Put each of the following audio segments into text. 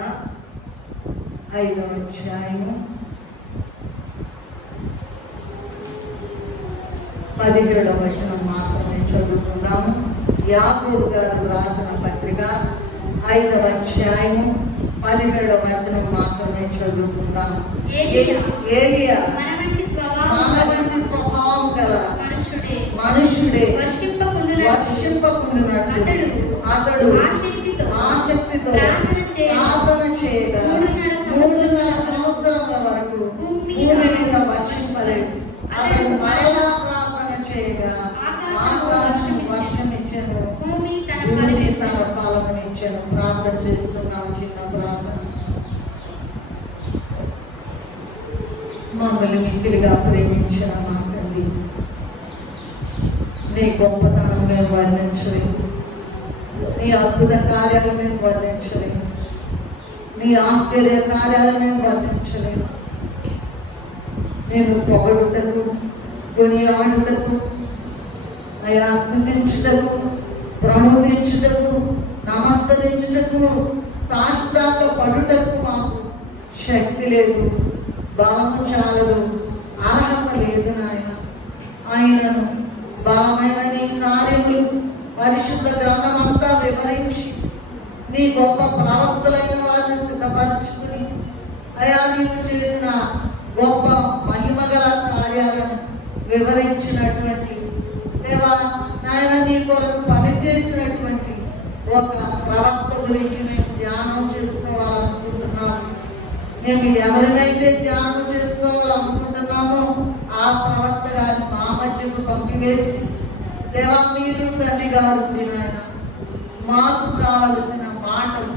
5వ అధ్యాయము 17వ వచనం మాత్రమే చదువుకుందాము. యాకోబు గారు రాసిన పత్రిక 5వ అధ్యాయము 17వ వచనం మాత్రమే చదువుకుందాము. ఏలియా మన వంటి స్వభావం గల మనుషుడే వర్షింపకుండునట్లు అతడు ఆసక్తితో ప్రార్థన చేయగా 3.5 సంవత్సరాల వరకు భూమి మీద వర్షింపలేదు. అతడు మరలా ప్రార్థన చేయగా ఆకాశం వర్షమిచ్చెను, భూమి తన ఫలమునిచ్చెను. ప్రార్థన చేస్తున్నాం. చిన్న ప్రార్థన. మమ్మల్ని మిక్కిలిగా ప్రేమించిన మా తండ్రి, నీ గొప్పతనం మేము వర్ణించలేము, నీ అద్భుత కార్యాలు మేము వర్ణించలేము, నీ ఆశ్చర్య కార్యాలు మేము వర్ణించలేము. నేను పొగడుటకు, కొనియాడుటకు, అయా స్తుతించుటకు, ప్రణోదించుటకు, నమస్కరించుటకు, సాష్టాంగ పడుటకు మాకు శక్తి లేదు, బలము చాలదు, అర్హత లేదు నాయన. ఆయనను బలమైన నీ కార్యములు పరిశుద్ధ గ్రంథమంతా వివరించి నీ గొప్ప ప్రవక్తలైన వారిని సిద్ధపరచుకుని అయా నీవు చేసిన గొప్ప మహిమగల కార్యాలను వివరించినటువంటి దేవా నాయన, నీ కొరకు పనిచేసినటువంటి ఒక ప్రవక్త గురించి మేము ధ్యానం చేసుకోవాలనుకుంటున్నాము. మేము ఎవరినైతే ధ్యానం చేసుకోవాలనుకుంటున్నామో ఆ ప్రవక్త గారిని మా మధ్యకు పంపివేసి దేవా మీరు తండ్రి గారు నాయన మాకు కావలసిన మాటలు,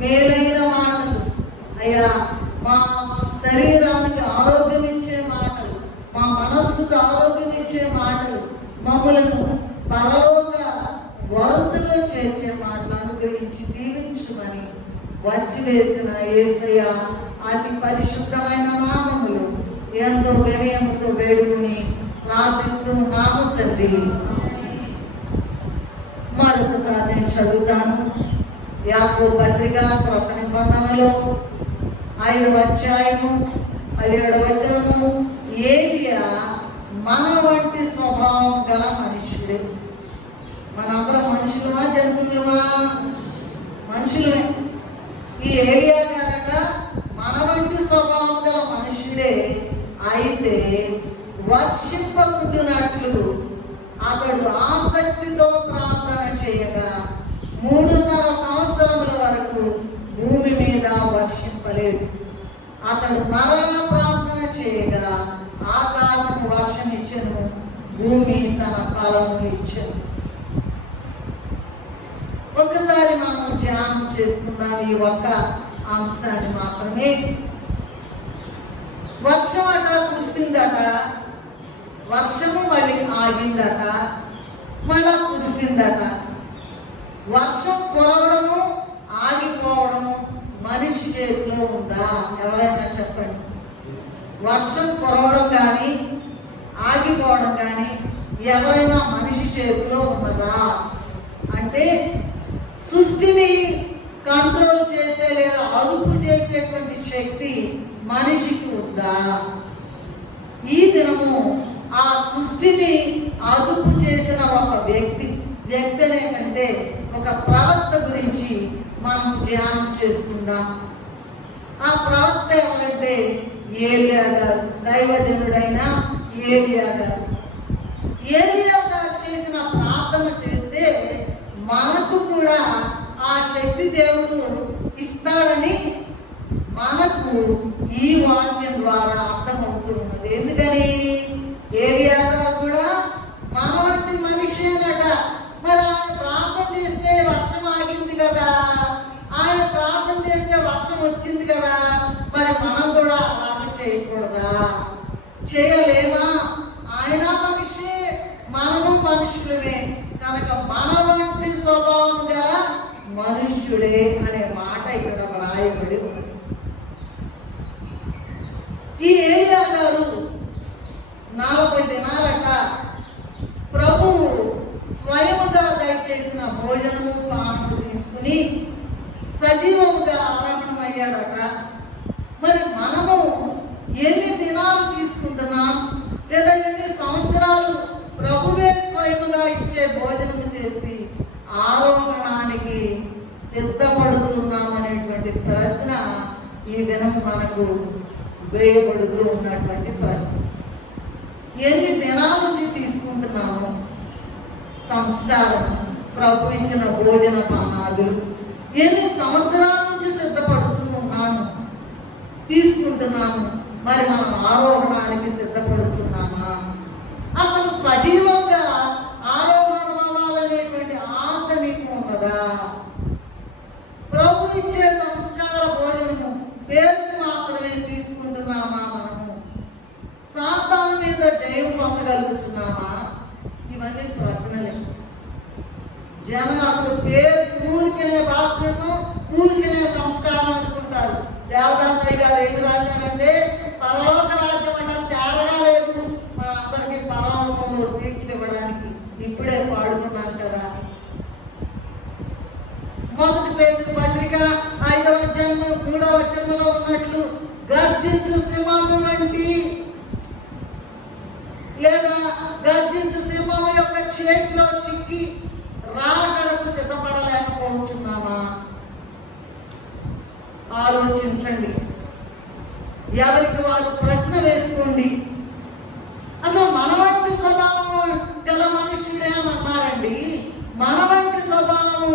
మేలైన మాటలు, అయ్యా మా శరీరానికి ఆరోగ్యం ఇచ్చే మాటలు, మా మనస్సుకు ఆరోగ్యం ఇచ్చే మాటలు, మమ్మలను పరలోక వరుసలో చేర్చే మాటలు అనుగ్రహించి దీవించుమని వచ్చి వేసిన యేసయ్య అతి పరిశుద్ధమైన నామములు ఎంతో వినయముతో వేడుకుని ప్రార్థిస్తున్నాము తండ్రి. మరొకసారి నేను చదువుతాను. యాకోబు పత్రిక కొత్త నిబంధనలో 5వ అధ్యాయము 17వ వచనము. ఏలియా మన వంటి స్వభావం గల మనుషుడే. మనందరం మనుషులమా జంతువులమా? మనుషులమే. ఈ ఏలియా గారట మన వంటి స్వభావం గల మనుషుడే. అయితే వర్షింపకుంటున్నట్లు అతడు ఆసక్తితో ప్రార్థన చేయగా 3.5 సంవత్సరముల వరకు భూమి మీద వర్షింపలేదు. అతడు మరలా ప్రార్థన చేయగా ఆకాశం వర్షం ఇచ్చెను, భూమి తన ఫలము ఇచ్చెను. ఒకసారి మనం ధ్యానం చేసుకుందాం ఈ ఒక్క అంశాన్ని మాత్రమే. వర్షం అట కురిసిందట, వర్షము మళ్ళీ ఆగిందట, మళ్ళా కురిసిందట. వర్షం కురవడము ఆగిపోవడము మనిషి చేతిలో ఉందా? ఎవరైనా చెప్పండి. వర్షం కురవడం కానీ ఆగిపోవడం కానీ ఎవరైనా మనిషి చేతిలో ఉన్నదా? అంటే సృష్టిని కంట్రోల్ చేసే లేదా అదుపు చేసేటువంటి శక్తి మనిషికి ఉందా? ఈ దినము ఆ సృష్టిని అదుపు చేసిన ఒక వ్యక్తి ఏంటంటే ఒక ప్రవక్త గురించి మనం ధ్యానం చేసుకుందాం. ఆ ప్రవక్త ఎవరంటే ఏలియా గారు, దైవజనుడైన ఏలియా గారు. ఏలియా గారు చేసిన ప్రార్థన చేస్తే మనకు కూడా ఆ శక్తి దేవుడు ఇస్తాడని మనకు ఈ వాక్యం ద్వారా అర్థమవుతున్నది. ఎందుకని ఏలియా గారు కూడా మన వంటి మనిషేనట. మరి ఆయన ప్రార్థన చేస్తే వర్షం ఆగింది కదా, ఆయన ప్రార్థన చేస్తే వర్షం వచ్చింది కదా, మరి మనం కూడా అలాగే చేయకూడదా? చేయలేమా? ఆయన మనిషి, మనము మనుషులమే కనుక మన వంటి స్వభావం గల మనుష్యుడే అనే మాట ఇక్కడ వ్రాయబడి ఉంది. ఈ ఏలియా గారు 40 దినాలట ప్రభువు స్వయముగా దయచేసిన భోజనము పానము తీసుకుని సజీవముగా ఆరోహణమై అయ్యాడట. మరి మనము ఎన్ని దినాలు తీసుకుంటున్నాం, లేదా ఎన్ని సంవత్సరాలు ప్రభువే స్వయముగా ఇచ్చే భోజనం చేసి ఆరోహణానికి సిద్ధపడుతున్నాం అనేటువంటి ప్రశ్న ఈ దినం మనకు వేయబడుతూ ఉన్నటువంటి ప్రశ్న. ఎన్ని దినాల నుంచి తీసుకుంటున్నాము సంస్కారం, ప్రభు ఇచ్చిన భోజన పానాదులు? ఎన్ని సంవత్సరాల నుంచి సిద్ధపడుతున్నాము, తీసుకుంటున్నాము? మరి మనం ఆరోహణానికి సిద్ధపడుతున్నామా? అసలు సజీవంగా ఆరోహణం అవ్వాలనేటువంటి ఆశ నీకు ఉన్నదా? ప్రభు ఇచ్చే సంస్కార భోజనము పేరుకు మాత్రమే తీసుకుంటున్నామా? మనము సాతాను మీద జయం పొందగలుగుతున్నామా? ఇవన్నీ ప్రశ్నలే. జనం అసలు పేరు ఊరికనే బాప్తిసం, ఊరికనే సంస్కారం అనుకుంటారు. దేవదాసయ్య గారు ఏం రాశారంటే, పరలోక రాజ్యం అంటే తేరగా లేదు, మన అందరికీ పరలోకంలో సీట్లు ఇవ్వడానికి. ఇప్పుడే పాడుతున్నాను కదా. మొదటి పేతురు పత్రిక 5వ అధ్యాయం 3వ వచనంలో ఉన్నట్లు, గర్జించు సింహము వంటి, లేదా గర్జించు సింహము యొక్క చేతిలో చిక్కి రాకడకు సిద్ధపడలేకపోతున్నామా? ఆలోచించండి. ఎవరికి వారు ప్రశ్న వేసుకోండి. అసలు మన వంటి స్వభావం గల మనుషుడే అని అన్నారండి. మన వంటి స్వభావం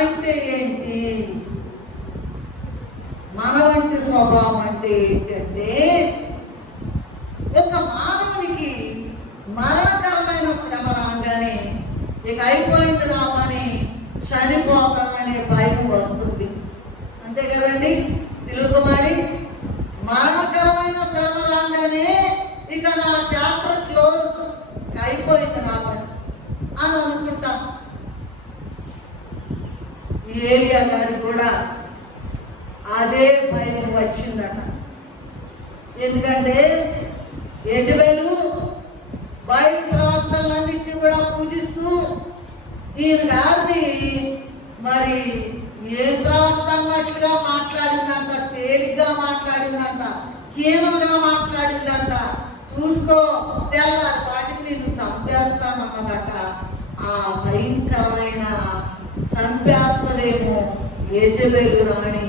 అంటే ఏంటి? మన వంటి స్వభావం అంటే ఏంటంటే, ఒక మానవునికి మరణకరమైన శ్రమ రాగానే ఇక అయిపోయింది రామని, చనిపోతామనే భయం వస్తుంది. అంతే కదండి తెలుగుమారి? మరణకరమైన శ్రమ రాగానే ఇక నా చాప్టర్ క్లోజ్, అయిపోయింది రామని అని అనుకుంటాం. ఏలియా గారికి కూడా అదే భయం వచ్చిందట. ఎందుకంటే యెజబెలు బయలు ప్రవర్తనలన్నింటినీ కూడా పూజిస్తూ ఈయన గారిని మరి ఏ ప్రవర్తన అన్నట్లుగా మాట్లాడిందంట, తేలిగ్గా మాట్లాడిందంట, హీనంగా మాట్లాడిందంట. చూసుకో తెల్లారి వాటిని నేను చంపేస్తానన్నదట. ఆ భయంకరమైన చంపేస్తలేమో యెజబెలు రాణి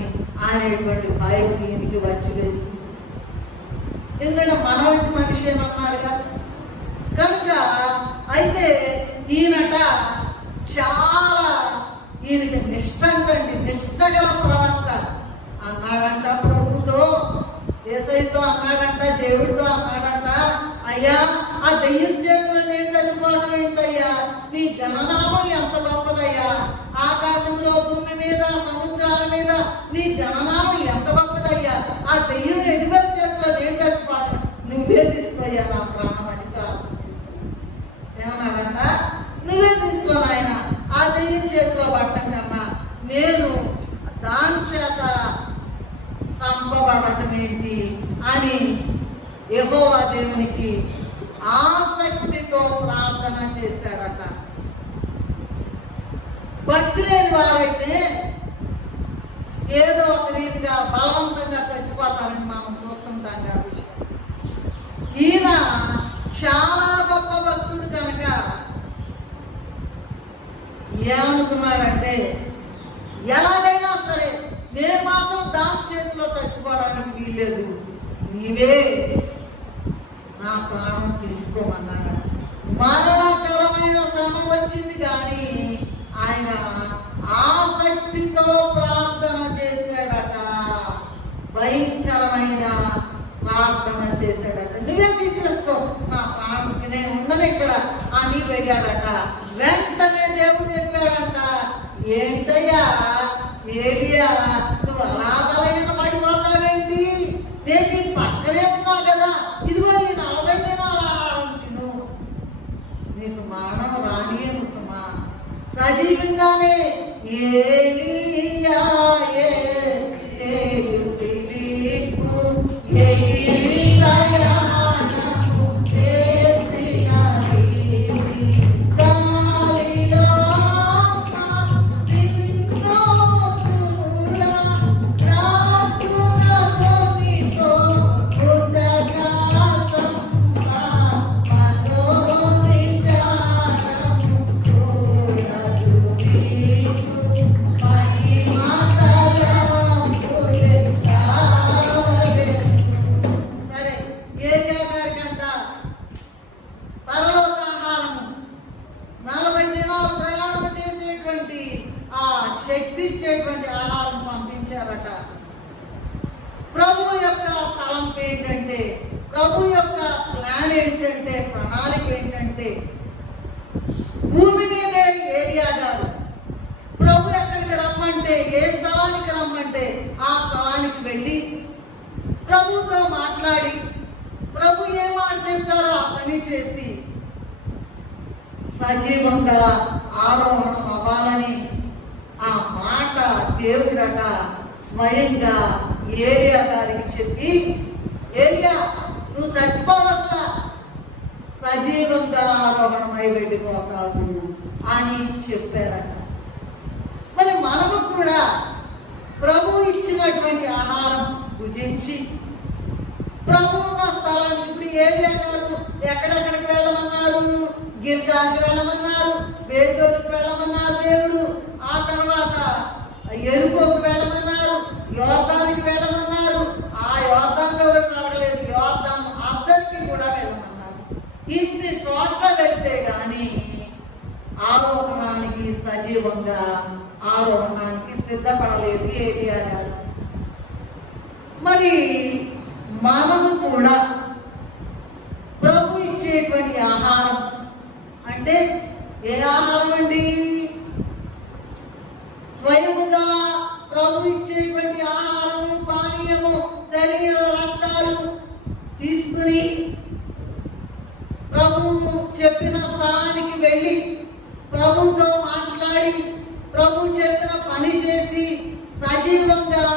అనేటువంటి భయం ఈయనకి వచ్చి వేసింది. ఎందుకంటే మన వంటి మనిషి ఏమన్నారుగా కనుక. అయితే ఈయనట చాలా, ఈయనకి నిష్ట అంటండి, నిష్టగల ప్రవక్త అన్నాడంట. ప్రభుతో, యేసయ్యతో అన్నాడంట, దేవుడితో అన్నాడంట, అయ్యా ఆ దెయ్యం చేతుల్లో నేను చచ్చిపోవడం ఏంటయ్యా? నీ జననామం ఎంత గొప్పదయ్యా! ఆకాశంలో, భూమి మీద, సముద్రాల మీద నీ జననామం ఎంత గొప్పదయ్యా! ఆ దెయ్యం యెజబెలు చేతుల్లో నేను చచ్చిపోవడం, నువ్వే తీసుకోయ్యా నా ప్రాణం అని ప్రార్థన చేశాను. ఏమన్నాడంట? నువ్వే తీసుకో నాయన, ఆ దెయ్యం చేతిలో పట్టం కన్నా నేను దాని చేత చంపబడటం ఏంటి అని యెహోవా దేవునికి ఆసక్తితో ప్రార్థన చేశాడట. భక్తి లేని వారైతే ఏదో ఒక రీతిగా బలవంతంగా చచ్చిపోతారని మనం చూస్తుంటాం కాబట్టి, ఈయన చాలా గొప్ప భక్తుడు కనుక ఏమనుకున్నాడంటే, ఎలాగైనా సరే నేను మాత్రం దాని చేతిలో చచ్చిపోవడానికి వీల్లేదు, నీవే నా ప్రాణం తీసుకోమన్నాడు. మరణకరమైన శ్రమ వచ్చింది కానీ ఆయన ఆసక్తితో ప్రార్థన చేశాడట. భయంకరమైన ప్రార్థన చేశాడట. నువ్వే తీసేసుకో నా ప్రాణానికి, నేను ఉండను ఇక్కడ అని వెళ్ళాడట. వెంటనే దేవుడు చెప్పాడట, ఏంటయ్యా ఏలియా, నువ్వు అలా బలహీన పడిపోతావేంటి? నేను నీ పక్కనే ఉన్నా కదా, ఇదిగో ఈ 40 దినాల ఆహారం తిను, నీకు మరణం రానియను సుమా. సజీవంగానే ఏలియా ఇచ్చేటువంటి ఆహారం పంపించారట. ప్రభు యొక్క తలంపు ఏంటంటే, ప్రభు యొక్క ప్లాన్ ఏంటంటే, ప్రణాళిక ఏంటంటే, భూమి మీదే ఏలియా గారు ప్రభు ఎక్కడికి రమ్మంటే, ఏ స్థలానికి రమ్మంటే ఆ స్థలానికి వెళ్ళి ప్రభుతో మాట్లాడి, ప్రభు ఏ మాట చెప్తారో ఆ పని చేసి సజీవంగా ఆరోహణం అవ్వాలని ఆ మాట దేవుడట స్వయంగా ఏలియా గారికి చెప్పి, ఏలియా నువ్వు చచ్చిపోవస్తా, సజీవంగా ఆరోహణమై వెళ్ళిపోతావు అని చెప్పారట. మరి మనము కూడా ప్రభు ఇచ్చినటువంటి ఆహారం భుజించి ప్రభు ఉన్న స్థలానికి, ఇప్పుడు ఏలియా గారు ఎక్కడెక్కడికి వెళ్ళమన్నారు? గిల్గాల్కి వెళ్ళమన్నారు, బేతేలుకి వెళ్ళమన్నారు దేవుడు. ఆ తర్వాత యెరికోకు వెళ్ళమన్నారు, యోర్దానుకి వెళ్ళమన్నారు. ఆ యోర్దానులో కూడా రావట్లేదు, యోర్దాను అద్దరికి కూడా వెళ్ళమన్నారు. ఇన్ని చోట్ల వెళ్తే కానీ ఆరోహణానికి, సజీవంగా ఆరోహణానికి సిద్ధపడలేదు ఏలియా గారు. మరి మనము కూడా ప్రభు ఇచ్చేటువంటి ఆహారం అంటే ఏ ఆహారం అండి? స్వయముగా ప్రభు ఇచ్చేటువంటి ఆహారము, పానీయము, శరీర రక్తాలు తీసుకుని ప్రభువు చెప్పిన స్థానానికి వెళ్ళి ప్రభుతో మాట్లాడి ప్రభు చెప్పిన పని చేసి సజీవంగా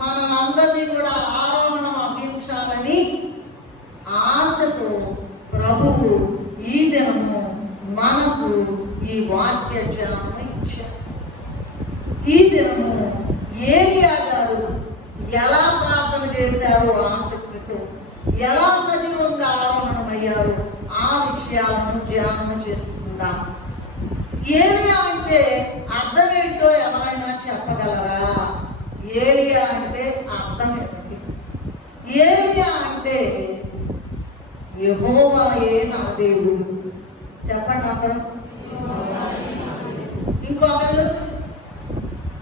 మనందరినీ కూడా ఆరోహణం అందించాలని ఆశతో ప్రభువు ఈ దినము మనకు ఈ వాక్య జ్ఞానం ఇచ్చారు. ఈ దినము ఏలియా గారు ఎలా ప్రార్థన చేశారో ఆసక్తితో, ఎలా సజీవంగా ఆరోహణమయ్యారో ఆ విషయాలను ధ్యానం చేసుకుందాం. ఏలియా అంటే అర్థం ఏంటో ఎవరైనా చెప్పగలరా? ఏలియా అంటే అర్థం ఏమిటి? ఏలియా అంటే యెహోవాయే నా దేవుడు. చెప్పండి అందరూ.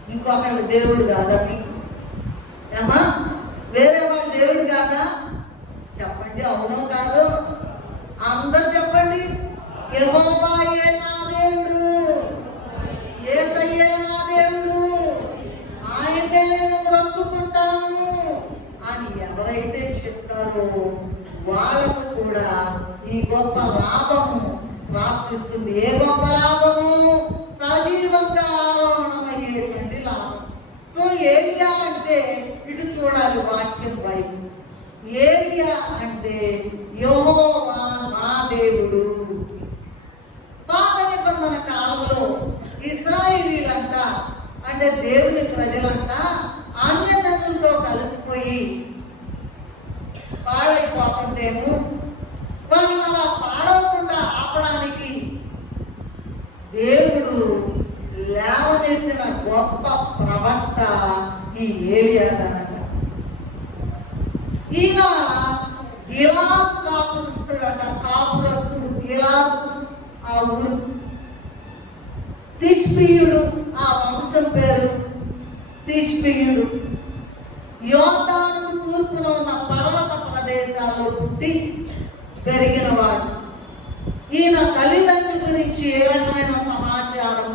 ఇంకొకళ్ళు దేవుడు కాదా మీకు? ఏమా వేరే వాళ్ళు దేవుడు కాదా? చెప్పండి, అవునో కాదు? అందరు చెప్పండి. యెహోవాయే నా దేవుడు, యేసయ్యే నా దేవుడు, ఆయనే నేను మొక్కుకుంటాను అని ఎవరైతే చెప్తారో వాళ్ళకు కూడా ఈ గొప్ప లాభము ప్రాప్తిస్తుంది. ఏ గొప్ప లాభము? సజీవంగా ఆరోహణమయ్యేటువంటి లాభం. సో ఏలియా అంటే ఇటు చూడాలి వాక్యం వైపు. ఏలియా అంటే యెహోవా నా దేవుడు. పాత నిబంధన కాలంలో ఇశ్రాయేలీలంట, అంటే దేవుని ప్రజలంట అన్యజనులతో కలిసిపోయి పాడైపోతుందేమో, వాళ్ళని అలా పాడవకుండా ఆపడానికి దేవుడు లేవనెత్తిన గొప్ప ప్రవక్త ఈ ఏలియా కనుక. ఈయన గిలాదు కాపురస్తుడట, కాపురస్తుడు గిలాదు ఆ ఊరు. తిష్బీయుడు ఆ వంశం పేరు తిష్బీయుడు. యోర్దాను తూర్పున ఉన్న పర్వత ప్రదేశాల్లో పుట్టి పెరిగిన వాడు. ఈయన తల్లిదండ్రుల గురించి ఏ రకమైన సమాచారం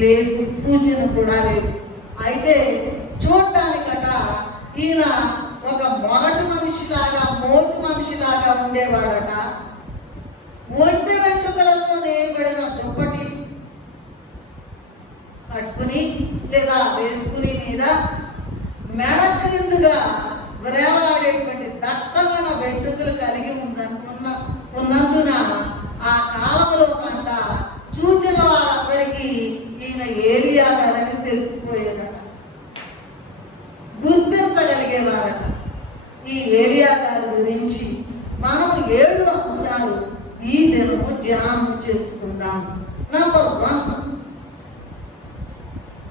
లేదు, సూచన కూడా లేదు. అయితే చూడటానికట ఈయన ఒక మొరటి మనిషిలాగా, మోటు మనిషిలాగా ఉండేవాడట. ఒంటి వెంట్రుకలతో నేయబడిన దుప్పటి కట్టుకుని లేదా వేసుకుని మీద మెడ క్రిందుగా వేలాడేటువంటి దట్టమైన వెంట్రుకలు కలిగి ఉన్నందున ఆ కాలంలో అంట చూసిన వారందరికీ ఈయన ఏలియా గారని తెలిసిపోయేదట, గుర్తించగలిగేవారట. ఈ ఏలియా గారి గురించి మనం 7 అంశాలు ఈ దినము ధ్యానం చేసుకుందాం. నంబర్ 1,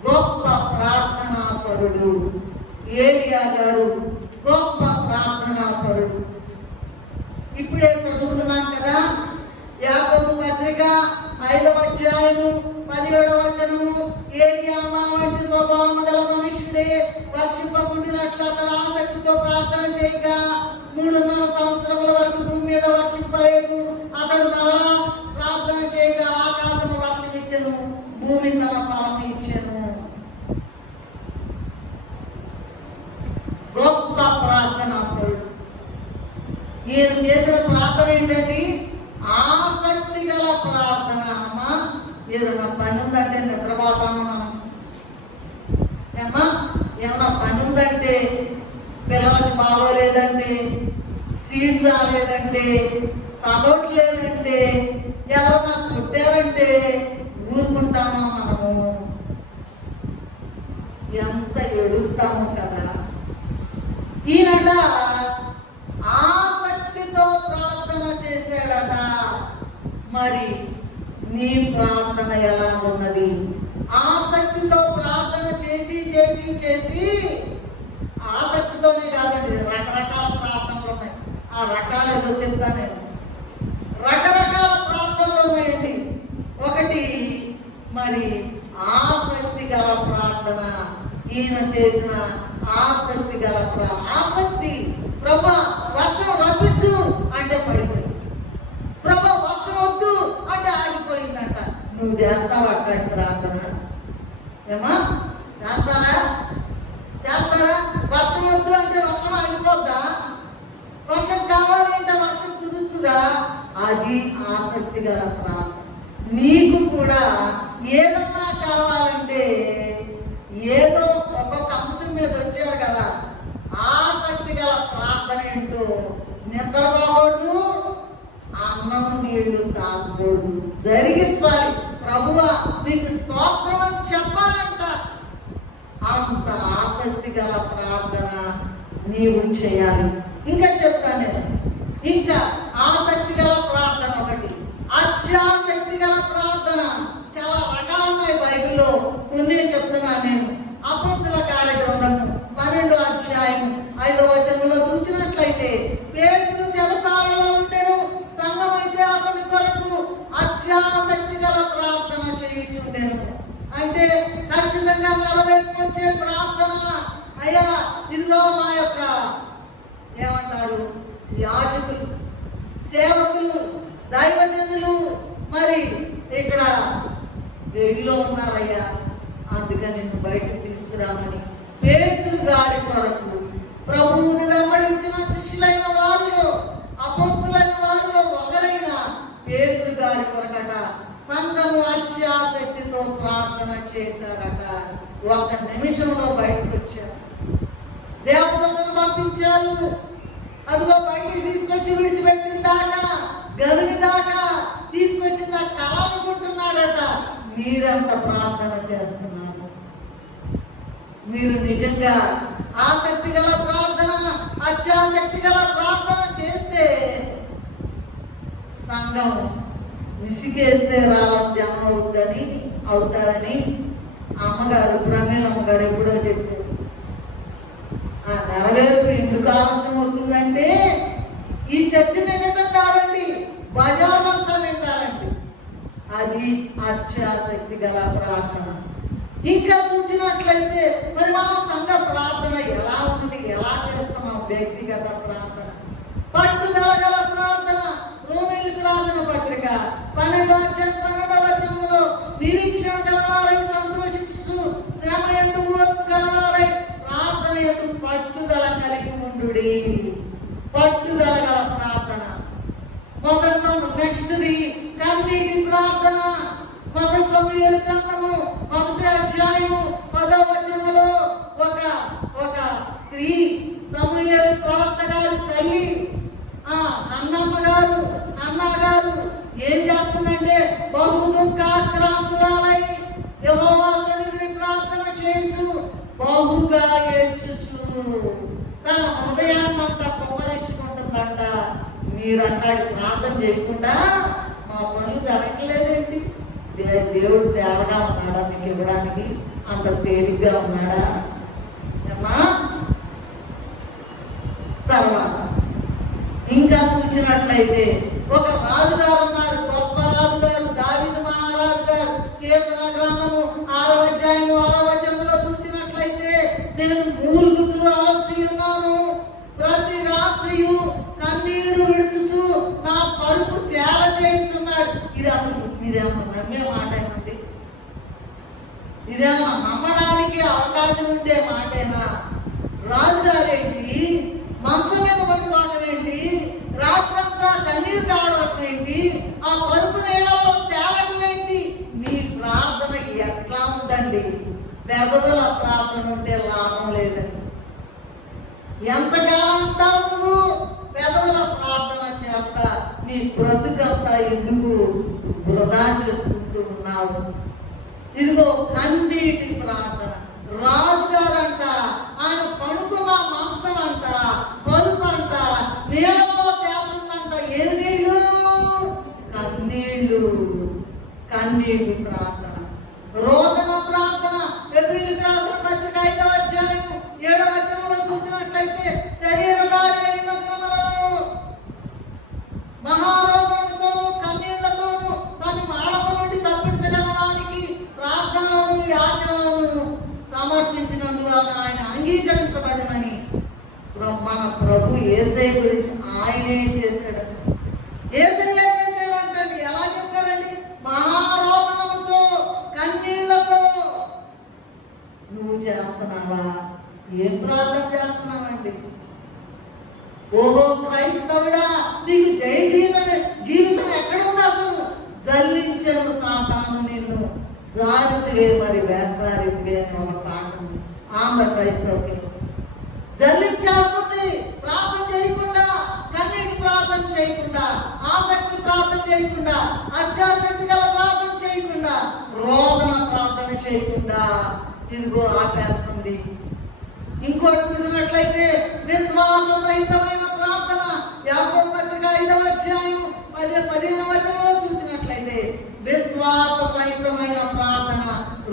గొప్ప ప్రార్థనా పరుడు. ఏలియా గారు గొప్ప ప్రార్థనా పరుడు. ఇప్పుడే చదువుతున్నాం కదా, యాకోబు పత్రిక 5వ అధ్యాయము 10 17వ వచనము, ఏలియామా వంటి స్వభావం గల మనుషుడే వర్షింపకుండినట్లు అతడు ఆసక్తితో ప్రార్థన చేయగా 300 సంవత్సరముల వరకు భూమి మీద వర్షింపలేదు. అతడు మరలా ప్రార్థన చేయగా ఆకాశము వర్షం ఇచ్చెను, భూమి తన ఫలం ఇచ్చెను. గొప్ప ప్రార్థన. ఈయన చేసిన ప్రార్థన ఏంటండి? ఆసక్తి గల ప్రార్థన. అమ్మా, ఏదైనా పని ఉందంటే నిద్రపోతాము మనం. ఏమా, ఏమన్నా పని ఉందంటే, పిల్లలకు బాగోలేదంటే, సీట్ రాలేదంటే, చదవట్లేదంటే, ఎవరన్నా కుట్టారంటే ఊరుకుంటామా మనము? ఎంత ఏడుస్తాము కదా. ఈయనట ఆసక్తితో ప్రార్థన చేశాడట. మరి నీ ప్రార్థన ఎలా ఉన్నది? ఆసక్తితో ప్రార్థన చేసి చేసి చేసి, ఆసక్తితోనే కాదండి, రకరకాల ప్రార్థనలు ఉన్నాయి. ఆ రకాలు ఏదో చెప్తా నేను. రకరకాల ప్రార్థనలు ఉన్నాయండి. ఒకటి మరి ఆసక్తి గల ప్రార్థన. ఈయన చేసిన ఆసక్తి గల ఆసక్తి. ప్రభా వర్షం రప్పించు అంటే పడిపోయింది. ప్రభా వర్షం వద్దు అంటే ఆగిపోయిందంట. నువ్వు చేస్తావా అట్లాంటి ప్రార్థన? ఏమా, చేస్తారా? వర్షం వద్దు అంటే వర్షం ఆగిపోద్దా? వర్షం కావాలంటే వర్షం కుదురుతుందా? అది ఆసక్తి గల ప్రార్థన. నీకు కూడా ఏదన్నా కావాలంటే, ఏదో ఒక్కొక్క అంశం మీద వచ్చాడు కదా, ఆసక్తి గల ప్రార్థన ఏంటో, నిద్రపోకూడదు, అన్నం నీళ్లు తాగకూడదు, జరిగించాలి. ప్రభువా నీకు స్తోత్రం అని చెప్పాలంట. అంత ఆసక్తి గల ప్రార్థన నీవు చేయాలి. ఇంకా చెప్తాను నేను. ఇంకా ఆసక్తి గల ప్రార్థన ఒకటి, అత్యాసక్తి గల ప్రార్థన. చాలా రకాలు ఉన్నాయి బైబిల్లో, కొన్ని చెప్తున్నాను నేను. అపోస్తలుల కార్యగ్రంథము 12వ అధ్యాయం 5వ వచనంలో చూసినట్లయితే, పేతురు చెరసాలలో ఉండెను, సంఘం అయితే అతని కొరకు అత్యాసక్తి గల ప్రార్థన చేయుచుండెను. అంటే ఖచ్చితంగా నెరవేర్చుకొచ్చే ప్రార్థన. అయ్యా, ఇదిగో మా యొక్క ఏమంటారు, యాజకులు, సేవకులు, దైవజనులు మరి ఇక్కడ జైల్లో ఉన్నారయ్యా, అందుకని నిన్ను బయటకు తీసుకురామని పేతురు గారి కొరకు, ప్రభువుని వెంబడించిన శిష్యులైన వాళ్ళు, అపోస్తలులైన వాళ్ళు ఒకరైన పేతురు గారి కొరకట సంఘము అత్యాసక్తితో ప్రార్థన చేశారట. ఒక నిమిషంలో బయటకు వచ్చారు. దేవతలను పంపించారు. అదిగో బయటికి తీసుకొచ్చి విడిచిపెట్టిన దాకా, గదిని దాకా తీసుకొచ్చిన కలనుకుంటున్నాడట. మీరెంత ప్రార్థన చేస్తున్నారు? మీరు నిజంగా ఆసక్తి గల ప్రార్థన, అత్యాసక్తి గల ప్రార్థన చేస్తే సంఘం విసిగేస్తే రావడం జనం అవుతారని అమ్మగారు, ప్రమేణ అమ్మగారు ఎప్పుడో చెప్పారు. ఆ నెరవేర్పు ఎందుకు ఆలస్యం అవుతుందంటే, ఈ చర్చ నిండటం కాదండి, బజారంతా నిండాలండి. అది అత్యాసక్తి గల ప్రార్థన. ఇంకా చూసినట్లయితే మరి మన సంఘ ప్రార్థన ఎలా ఉంది, ఎలా చేస్తున్నాం? వ్యక్తిగత ప్రార్థన, పట్టుదల గల ప్రార్థన. రోమీయులకు రాసిన పత్రిక 12వ వచనంలో, నిరీక్షణ గలవారై సంతోషించు, శ్రమ యందు ఓర్పు గలవారై ప్రార్థన యందు పట్టుదల కలిగి ఉండుడి. పట్టుదల గల ప్రార్థన. నెక్స్ట్ది కన్నీటి ప్రార్థన. మొదటి సమూయేలు గ్రంథము 1వ అధ్యాయము 10వ వచనంలో ఒక స్త్రీ, సమూయేలు ప్రవక్త గారి తల్లి అన్నగారు ఏం చేస్తుందంటే, బహు దుఃఖాక్రాంతురాలై యెహోవా సన్నిధిని ప్రార్థన చేయించు, బహుగా ఏడ్చుచు తన హృదయాన్నంతా కుమ్మరించుకుంటుందంట. మీరు అట్లాంటి ప్రార్థన చేయకుండా మా పనులు జరగలేదేంటి? దేవుడు తేవగా ఉన్నాడా మీకు ఇవ్వడానికి? అంత తేలిగ్గా ఉన్నాడా? అమ్మా, తర్వాత ఇంకా చూసినట్లయితే ఒక రాజుగారు ఉన్నారు, గొప్ప రాజుగారు, దావీదు మహారాజు గారు. కీర్తన ఇదేమో నమ్మడానికి అవకాశం ఉండే మాటేనా? రాజుగారేంటి మంచం మీద పడుకోవడం ఏంటి, రాత్రంతా కన్నీరు కావడం ఏంటి, ఆ పరుపు నీళ్ళలో తేలడం ఏంటి? నీ ప్రార్థన ఎట్లా ఉందండి? పెదవుల ప్రార్థన ఉంటే లాభం లేదండి. ఎంతగా ఉంటావు నువ్వు పెదవుల ప్రార్థన చేస్తా, నీ బ్రతుకంతా ఎందుకు వృధా చేసుకుంటూ ఉన్నావు? ఇదిగో కన్నీటి ప్రార్థన. రాజుగారంట ఆయన పడుకున్న మంచం అంట, పరుపు అంట, నీళ్ళలో తేలుతుందంట. ఏ నీళ్ళు? కన్నీళ్ళు. కన్నీటి ప్రార్థన, రోదన ప్రార్థన. ఎబ్రీయులకు రాసిన పత్రిక 5వ అధ్యాయం 7వ వచనంలో చూసినట్లయితే, శరీరధారి అయిన మనలను మహారోగంతో కన్నీళ్లతోనూ తన మానవ నుండి తప్పించగలడానికి ప్రార్థనలను యాచనలను సమర్పించినందువలన ఆయన అంగీకరించబడమని మన ప్రభు యేసయ్య గురించి ఆయనే చేశాడు. యేసయ్య చేశాడంటండి. ఎలా చేశారండి? మహారోదనముతో, కన్నీళ్లతో. నువ్వు చేస్తున్నావా? ఏం ప్రార్థన చేస్తున్నావండి? ఓహో క్రైస్తవుడా, నీకు జయ జీవితం ఎక్కడుంది? అసలు జల్లించను సాతాను నిన్ను, జారితివే మరి వేస్తారితివే అని ఒక పాట ఉంది. ఆంధ్ర క్రైస్తవుకి జల్లించేస్తుంది. ప్రార్థన చేయకుండా, కన్నీటి ప్రార్థన చేయకుండా, ఆసక్తి ప్రార్థన చేయకుండా, అత్యాసక్తి గల ప్రార్థన చేయకుండా, రోదన ప్రార్థన చేయకుండా ఇదిగో ఆపేస్తుంది. ఇంకోటి చూసినట్లయితే విశ్వాస సహితమైన ప్రార్థన. యాకోబు పత్రిక 5వ అధ్యాయం 15వ వచనంలో చూసినట్లయితే, విశ్వాస సహితమైన ప్రార్థన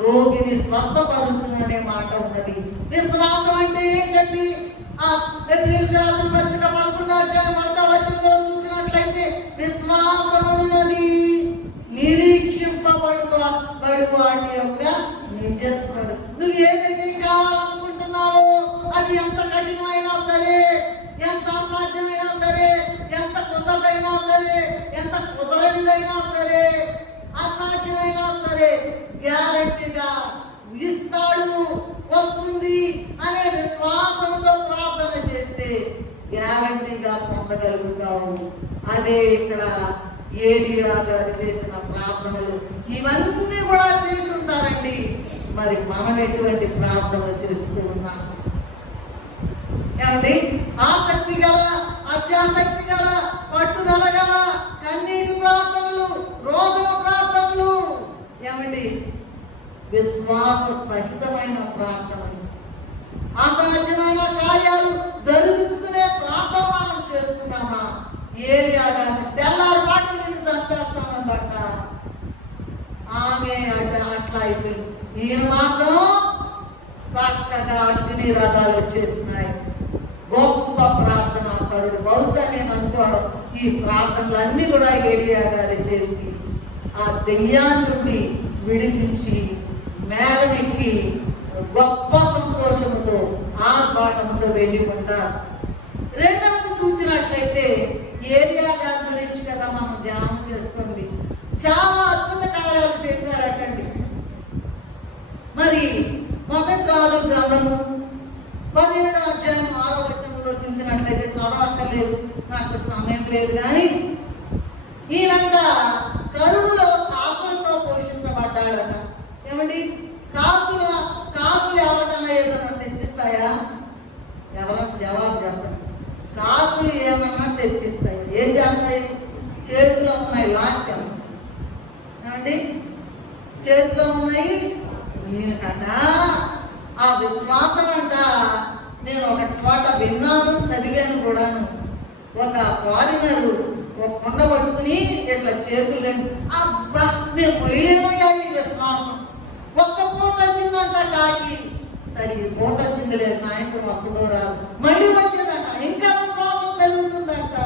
రోగిని స్వస్థపరుచును అనే మాట ఉన్నది. విశ్వాసం అంటే ఏంటండి? ఆ ఎబ్రీయులకు రాసిన పత్రిక 11వ అధ్యాయం 1వ వచనంలో చూసినట్లయితే, విశ్వాసం ఉన్నది నిరీక్షింపబడు వాటి యొక్క నిజస్వడు. నువ్వు ఏదైతే కావాలనుకుంటున్నావో అది ఎంత కఠినమైనా సరే, ఎంత అసాధ్యమైనా సరే, ఎంత కుదరైనా సరే, ఎంత కుదరనిదైనా సరే, అసాధ్యమైనా సరే, గ్యారెంటీగా ఇస్తాడు, వస్తుంది అనే విశ్వాసంతో ప్రార్థన చేస్తే గ్యారెంటీగా పొందగలుగుతావు. అదే ఇక్కడ ఏలియా గారు చేసిన ప్రార్థనలు. ఇవన్నీ కూడా చేసి ఉంటారండి. మరి మనం ఎటువంటి ప్రార్థనలు చేస్తూ ఉన్నాం? ఏమండి? ఆసక్తి గల, అత్యాసక్తి గల, పట్టుదల గల కన్నీటి ప్రార్థనలు, రోదన ప్రార్థనలు. ఏమండి? విశ్వాస సహితమైన ప్రార్థనలు, అసాధ్యమైన కార్యాలు జరిగించుకునే ప్రార్థన మనం చేస్తున్నామా? ఏలియా గారిని తెల్లారి పాటు నిన్ను చంపేస్తానందట. ఆమె అట్లా అయిపోయింది. ఈయన మాత్రం చక్కగా అగ్ని రథాలు వచ్చేసినాయి. గొప్ప ప్రార్థన పరుడు. బహుశా నేను అనుకోవడం, ఈ ప్రార్థనలన్నీ కూడా ఏలియా గారి చేసి ఆ దెయ్యాన్ని నుండి విడిపించి మేఘమెక్కి గొప్ప సంతోషంతో ఆర్భాటంతో వెళ్ళిపోతారు. రెండవది చూసినట్లయితే ఏలియా గారి గురించి కదా మనం ధ్యానం చేస్తుంది. చాలా అద్భుత కార్యాలు చేశారటండి. మరి మొదటి రాజు గ్రంథము 17వ అధ్యాయం 6వ వచనంలో చూసినట్లయితే, చదవక్కర్లేదు, నాకు సమయం లేదు, కానీ ఈయనంట కరువులో కాకులతో పోషించబడ్డాడట. ఏమండి? కాకులు ఎవరికన్నా ఏదన్నా తెచ్చిస్తాయా? ఎవరైనా జవాబు చెప్పండి. కాకులు ఏమన్నా తెచ్చిస్తాయి. ఏం చేస్తాయి? చేతిలో ఉన్నాయి, లాక్యం. ఏమండి? చేతిలో ఉన్నాయి. ఈయనకట ఆ విశ్వాసం అంట నేను ఒక చోట విన్నాను, చదివాను కూడాను. ఒక ఫారినరు ఒక కొండ పట్టుకుని ఇట్లా చేతులు, అబ్బా నేను పోయలేమయ్యా ఈ విశ్వాసం. ఒక్క పూట వచ్చిందంట కాకి. సరే ఈ పూట వచ్చిందిలే, సాయంత్రం వస్తుందో రాదు, మళ్ళీ వచ్చేదంట, ఇంకా విశ్వాసం పెరుగుతుందంట.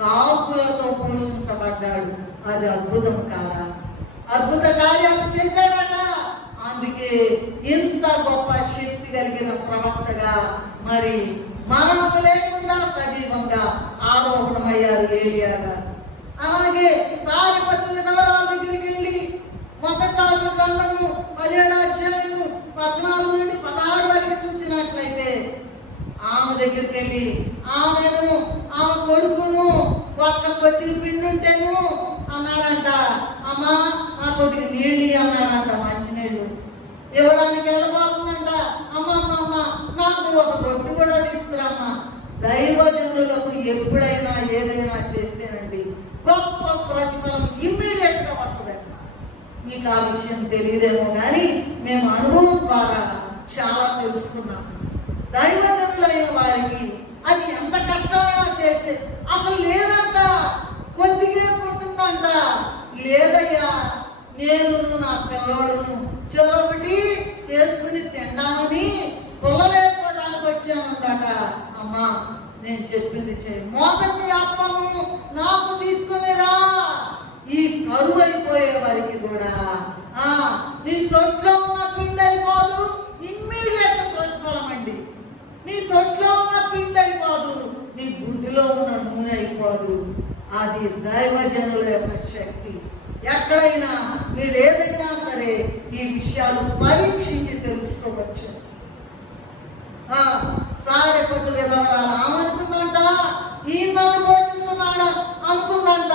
కాకులతో పోషించబడ్డాడు. అది అద్భుతం కాదా? అద్భుత కార్యాలు చేశాడట. అందుకే ఇంత గొప్ప శక్తి కలిగిన ప్రవక్తగా, మరి మరణం లేకుండా సజీవంగా ఆరోహణమయ్యారు ఏలియా గారు. అలాగే సారిపత్రి నగరాల దగ్గరికి వెళ్ళి మొదటి గ్రంథము 17వ 14 నుండి 16 వరకు చూసినట్లయితే ఆమె దగ్గరికి వెళ్ళి ఆమె కొడుకును ఒక్క కొద్దిగా పిండి ఉంటేను అన్నాడంట. అమ్మా నా కొద్దిగా నీళ్ళు అన్నాడంట. మంచినీళ్ళు ఇవ్వడానికి వెళ్ళబోతుందంట. అమ్మ నాకు ఒక రొట్టె కూడా తీసుకురామ్మా. దైవజనులకు ఎప్పుడైనా ఏదైనా చేస్తేనండి గొప్ప ప్రతిఫలం ఇమ్మీడియట్ గా వస్తుందండి. మీకు ఆ విషయం తెలియదేమో కానీ మేము అనుభవం ద్వారా చాలా తెలుసుకున్నాం. దైవజనులైన వారికి అది ఎంత కష్టమైనా చేస్తే అసలు లేదంట, కొద్దిగా ఉంటుందంట. లేదయ్యా, నేను నా పిల్లోడును చెరొకటి చేసుకుని తిండామని పొల్లలేకపోవడానికి వచ్చానందట. అమ్మా నేను చెప్పింది చేయి, మొదటి ఆత్మను నాకు తీసుకునేరా. ఈ కరువైపోయే వారికి కూడా నీ తొట్లో ఉన్న పిండి అయిపోదు, ఇమ్మీడియట్ ప్రతిఫలం అండి. నీ తొట్లో ఉన్న పిండి అయిపోదు, నీ గుడ్డిలో ఉన్న నూనె అయిపోదు. అది దైవజనుల యొక్క శక్తి. ఎక్కడైనా మీరు ఏదైనా సరే ఈ విషయాలు పరీక్షించి తెలుసుకోవచ్చు. సారెపట్టు విధవరాలు ఆమె అనుకుందంట ఈయన నన్ను పోషిస్తున్నాడు అనుకుందంట,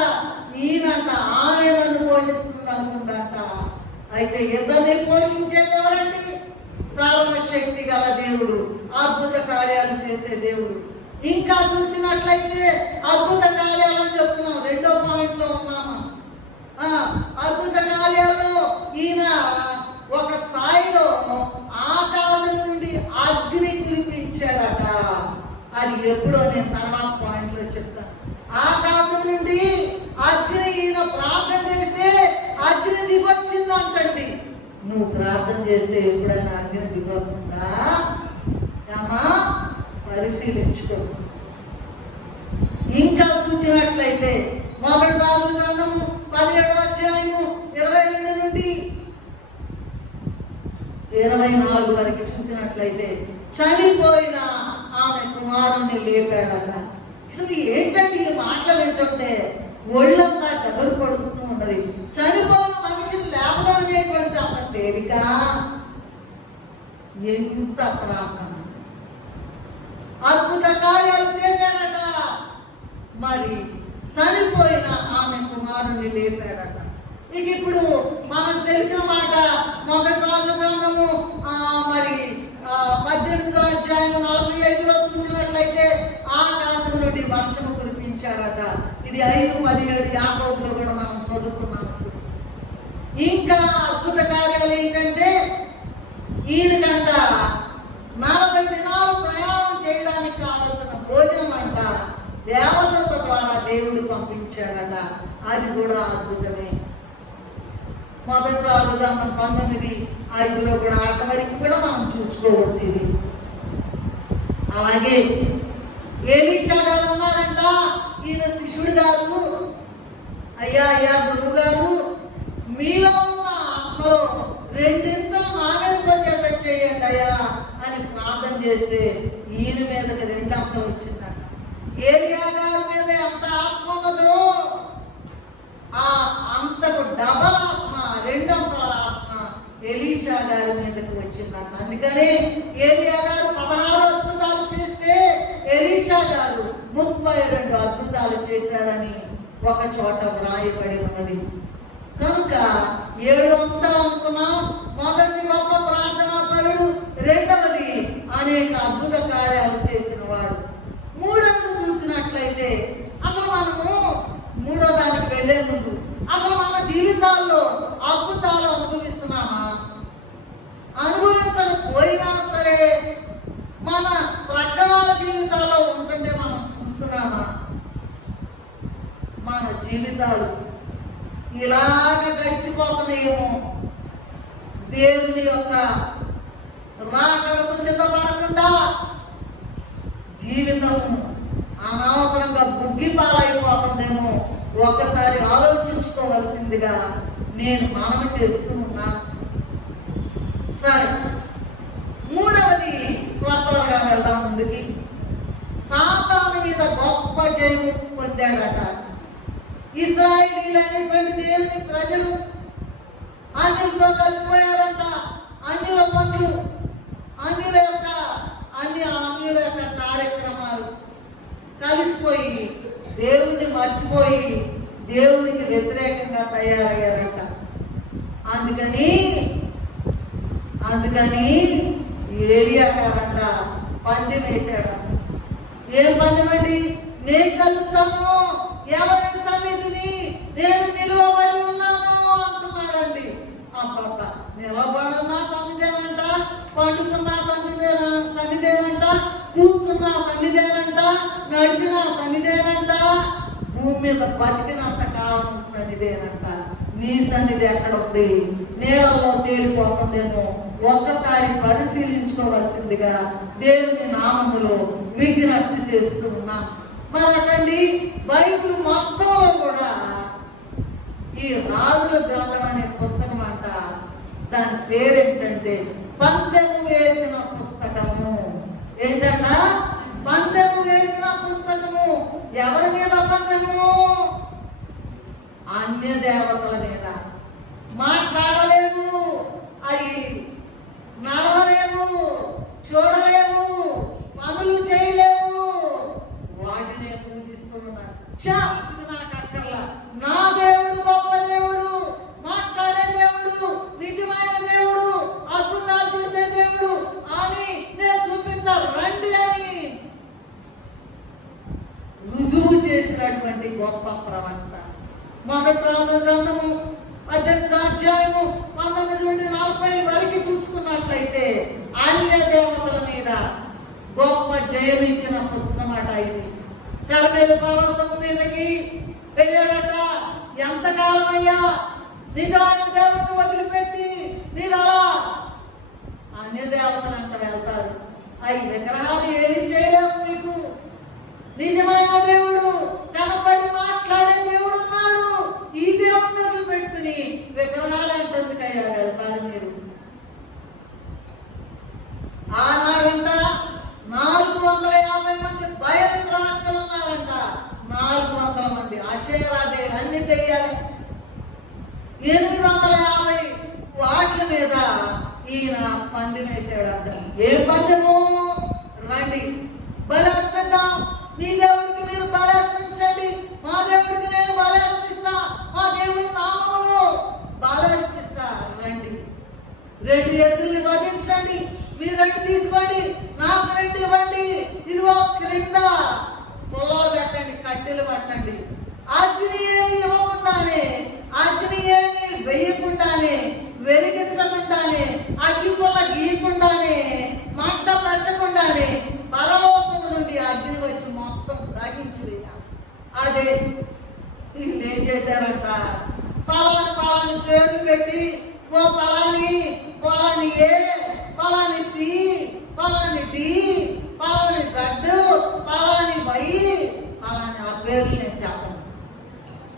ఈయనంట ఆమె నన్ను పోషిస్తుంది అనుకుందంట. అయితే ఇద్దరిని పోషించేది ఎవరండి? సర్వశక్తి గల దేవుడు, అద్భుత కార్యాలు చేసే దేవుడు. ఇంకా చూసినట్లయితే అద్భుత కార్యాలను చెప్తున్నాం, 2వ పాయింట్ లో ఉన్నాము. అద్భుత కార్యాల్లో ఈయన ఒక స్థాయిలో ఆకాశం నుండి అగ్ని కురిపించాడట. అది ఎప్పుడో నేను తర్వాత పాయింట్ లో చెప్తాను. ఆకాశం నుండి అగ్ని ఈయన ప్రార్థన చేస్తే అగ్ని దిగొచ్చిందంటండి. నువ్వు ప్రార్థన చేస్తే ఎప్పుడైనా అగ్ని దిగొస్తుందా అమ్మా? పరిశీలించుకో. ఇంకా చూసినట్లయితే 1 రాజుల గ్రంథము 17వ అధ్యాయము 22 నుండి 24 వరకు చూసినట్లయితే చనిపోయిన ఆమె కుమారుణ్ణి లేపాడట. అసలు ఏంటంటే ఈ మాటలు ఏంటంటే ఒళ్ళంతా కదులు పడుతూ ఉన్నది. చనిపోయిన మనిషిని లేపడం అనేటువంటి అంత తేలిక, ఎంత ప్రార్థన, అద్భుత కార్యాలు చేశాడట. మరి చనిపోయిన ఆమె కుమారుణ్ణి లేపాడట. ఇక ఇప్పుడు మనకు తెలిసిన మాట 1 రాజుల గ్రంథము మరి 18వ అధ్యాయం 45లో చూసినట్లయితే ఆకాశం నుండి వర్షము కురిపించాడట. ఇది 5:17 యాకోబులో కూడా మనం చదువుకున్నాం. ఇంకా అద్భుత కార్యాలు ఏంటంటే ఈయనకంట 40 దినాలు ప్రయాణం చేయడానికి కావలసిన భోజనం అంట దేవదూత ద్వారా దేవుడు పంపించాడట. అది కూడా అద్భుతమే. 1 రాజుల గ్రంథం 19:5లో కూడా అంతవరకు కూడా మనం చూసుకోవచ్చు. ఇది అలాగే ఎలీషా గారు అన్నారంట, ఈయన శిష్యుడు గారు, అయ్యా గురువు గారు, మీలో ఉన్న ఆత్మలో 2 నాగరికి వచ్చేటట్టు చేయండి అయ్యా అని ప్రార్థన చేస్తే ఈయన మీదకి 2 అంతలు వచ్చిందంట. ఏలియా గారి మీద ఎంత ఆత్మ ఉన్నదో అంతకు డబల్ ఆత్మ, 2 అంతల ఆత్మ ఎలీషా గారి మీదకి వచ్చిందంట. అందుకని ఏలియా గారు 16 అద్భుతాలు చేస్తే ఎలీషా గారు 32 అద్భుతాలు చేశారని ఒక చోట వ్రాయబడి ఉన్నది. కనుక 7 అంశాలు అనుకున్నాం. మొదటి గొప్ప ప్రార్థనా పరుడు, 2వది అనేక అద్భుత కార్యాలు చేసిన వాడు. 3వది చూసినట్లయితే అసలు మనము 3వ దానికి వెళ్లే ముందు అసలు మన జీవితాల్లో అద్భుతాలు అనుభవిస్తున్నామా? అనుభవించకపోయినా సరే మన ప్రక్కన జీవితాల్లో ఉంటుంటే మనం చూస్తున్నామా? మన జీవితాలు ఇలాగ గడిచిపోతున్నాయేమో. దేవుని యొక్క రాకడకు సిద్ధపడకుండా జీవితము అనవసరంగా బుగ్గిపాలైపోతుందేమో ఒక్కసారి ఆలోచించుకోవాల్సిందిగా నేను మనవి చేస్తూ ఉన్నా. సరే, 3వది త్వరగా వెళ్దాం ముందుకి. సాతాను మీద గొప్ప జయము పొందాడట. ఇశ్రాయేలీయులైనటువంటి దేవుని ప్రజలు అన్యులతో కలిసిపోయారంట. అన్యుల పనులు తయారయ్యారంట. అందుకని ఏలియా గారంట పందెం వేశాడు. ఏం పందెం అండి? నేను కలుస్తాను ఎవరి సన్నిధిని, నేను నిలువబడి ఉన్నాను అంటున్నాడండి. అబ్బబ్బ, నిలబడున్న సన్నిధేనంట, పండుకున్న సన్నిధేనంట, కూర్చున్న సన్నిధేనంట, నడిచిన సన్నిధేనంట, భూమి మీద బతికినంత కాలం సన్నిధేనంట. నీ సన్నిధి ఎక్కడ ఉంది? నీళ్ళలో తేలిపోతుందేమో ఒక్కసారి పరిశీలించుకోవాల్సిందిగా దేవుని నామములో విజ్ఞప్తి చేస్తూ ఉన్నాం. మరకండి, బైబిల్ మొత్తంలో కూడా ఈ రాజుల గ్రంథం అనే పుస్తకం అంట. దాని పేరేంటంటే పందెము వేసిన పుస్తకము. ఏంటంట? పందెము వేసిన పుస్తకము. ఎవరి మీద పందెము? అన్య దేవతల మీద. మాట్లాడలేము, అవి నడవలేము, చూడలేము, పనులు చేయలేము, వాటినే పూజిస్తున్నారు. ఇది నాకు అక్కర్లా, నా దేవుడు గొప్ప దేవుడు, మాట్లాడే దేవుడు, నిజమైన దేవుడు, అద్భుతాలు చేసే దేవుడు అని నేను చూపిస్తాను రండి అని రుజువు చేసినటువంటి గొప్ప ప్రవక్త. మొదటి రాజుల గ్రంథము 18వ అధ్యాయము 19 నుండి 40 వరకు చూసుకున్నట్లయితే అన్య దేవతల మీద గొప్ప జయమించిన పుస్తకం అట ఇది. కర్మేలు పర్వతం మీదకి వెళ్ళాడట. ఎంతకాలం అయ్యా నిజమైన దేవుడిని వదిలిపెట్టి మీరు అలా అన్య దేవతలు అంట వెళ్తారు? అవి విగ్రహాలు ఏమి చేయలేము. మీకు నిజమైన దేవుడు, కనపడి మాట్లాడే దేవుడు ఉన్నాడు. ఈ దేవుడిని వదిలిపెట్టుకుని విగ్రహాలు అంటేందుకయ్యా వెళ్తారు మీరు? ఆనాడంట 450 మంది బయలు ప్రవక్తలు ఉన్నారంట. 400 మంది అషేరాదే అన్ని తెయ్యాలి. 850 వాటి మీద ఈయన పందెం వేసాడంట. ఏం పందెము? రండి బలి అర్పిద్దాం. మీ దేవుడికి మీరు బలి అర్పించండి, మా దేవుడికి నేను బలి అర్పిస్తా, మా దేవుడి నామములో బలి అర్పిస్తా. రండి, 2 ఎద్దుల్ని వధించండి, మీరు 2 తీసుకోండి, నాకు 2 ఇవ్వండి. ఇదిగో క్రింద పొలాలు పెట్టండి, కట్టెలు పట్టండి. అగ్ని ఏమి ఇవ్వకుండానే, అగ్ని ఏమి వేయకుండానే, వెలిగించకుండానే, అగ్ని పొల గీయకుండానే, మంట పెట్టకుండానే పరలోకం నుండి అగ్ని వచ్చి మొత్తం గ్రహించి అదే వీళ్ళు ఏం చేశారంట? పలాని పేర్లు పెట్టి, ఓ పలాని ఏ, పలాని సి, పలాని డి, పలాని జడ్, పలాని వై, పలాని ఆ పేర్లు నేను చెప్పను.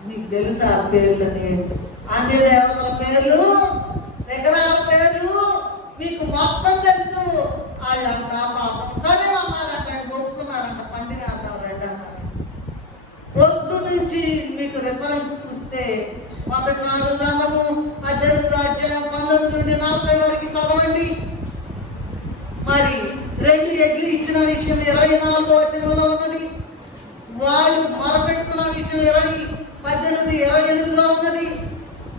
మీకు తెలుసా ఆ పేర్లని? అన్ని దేవతల పేర్లు, విగ్రహాల పేర్లు మీకు మొత్తం తెలుసు. వాళ్ళంట పాపం సరే అన్నారంట, ఒప్పుకున్నారంట, పండిన అన్నారు. పొద్దు నుంచి మీకు రిఫరెన్స్ చూస్తే మొదటి 4 గ్రంథము 18వ అధ్యాయం 19 నుండి 40 వరకు చదవండి. మరి 2 ఎడ్లు ఇచ్చిన విషయం 24వ వచనంలో ఉన్నది. వాళ్ళు మొరపెట్టుకున్న విషయం 18, 28లో ఉన్నది.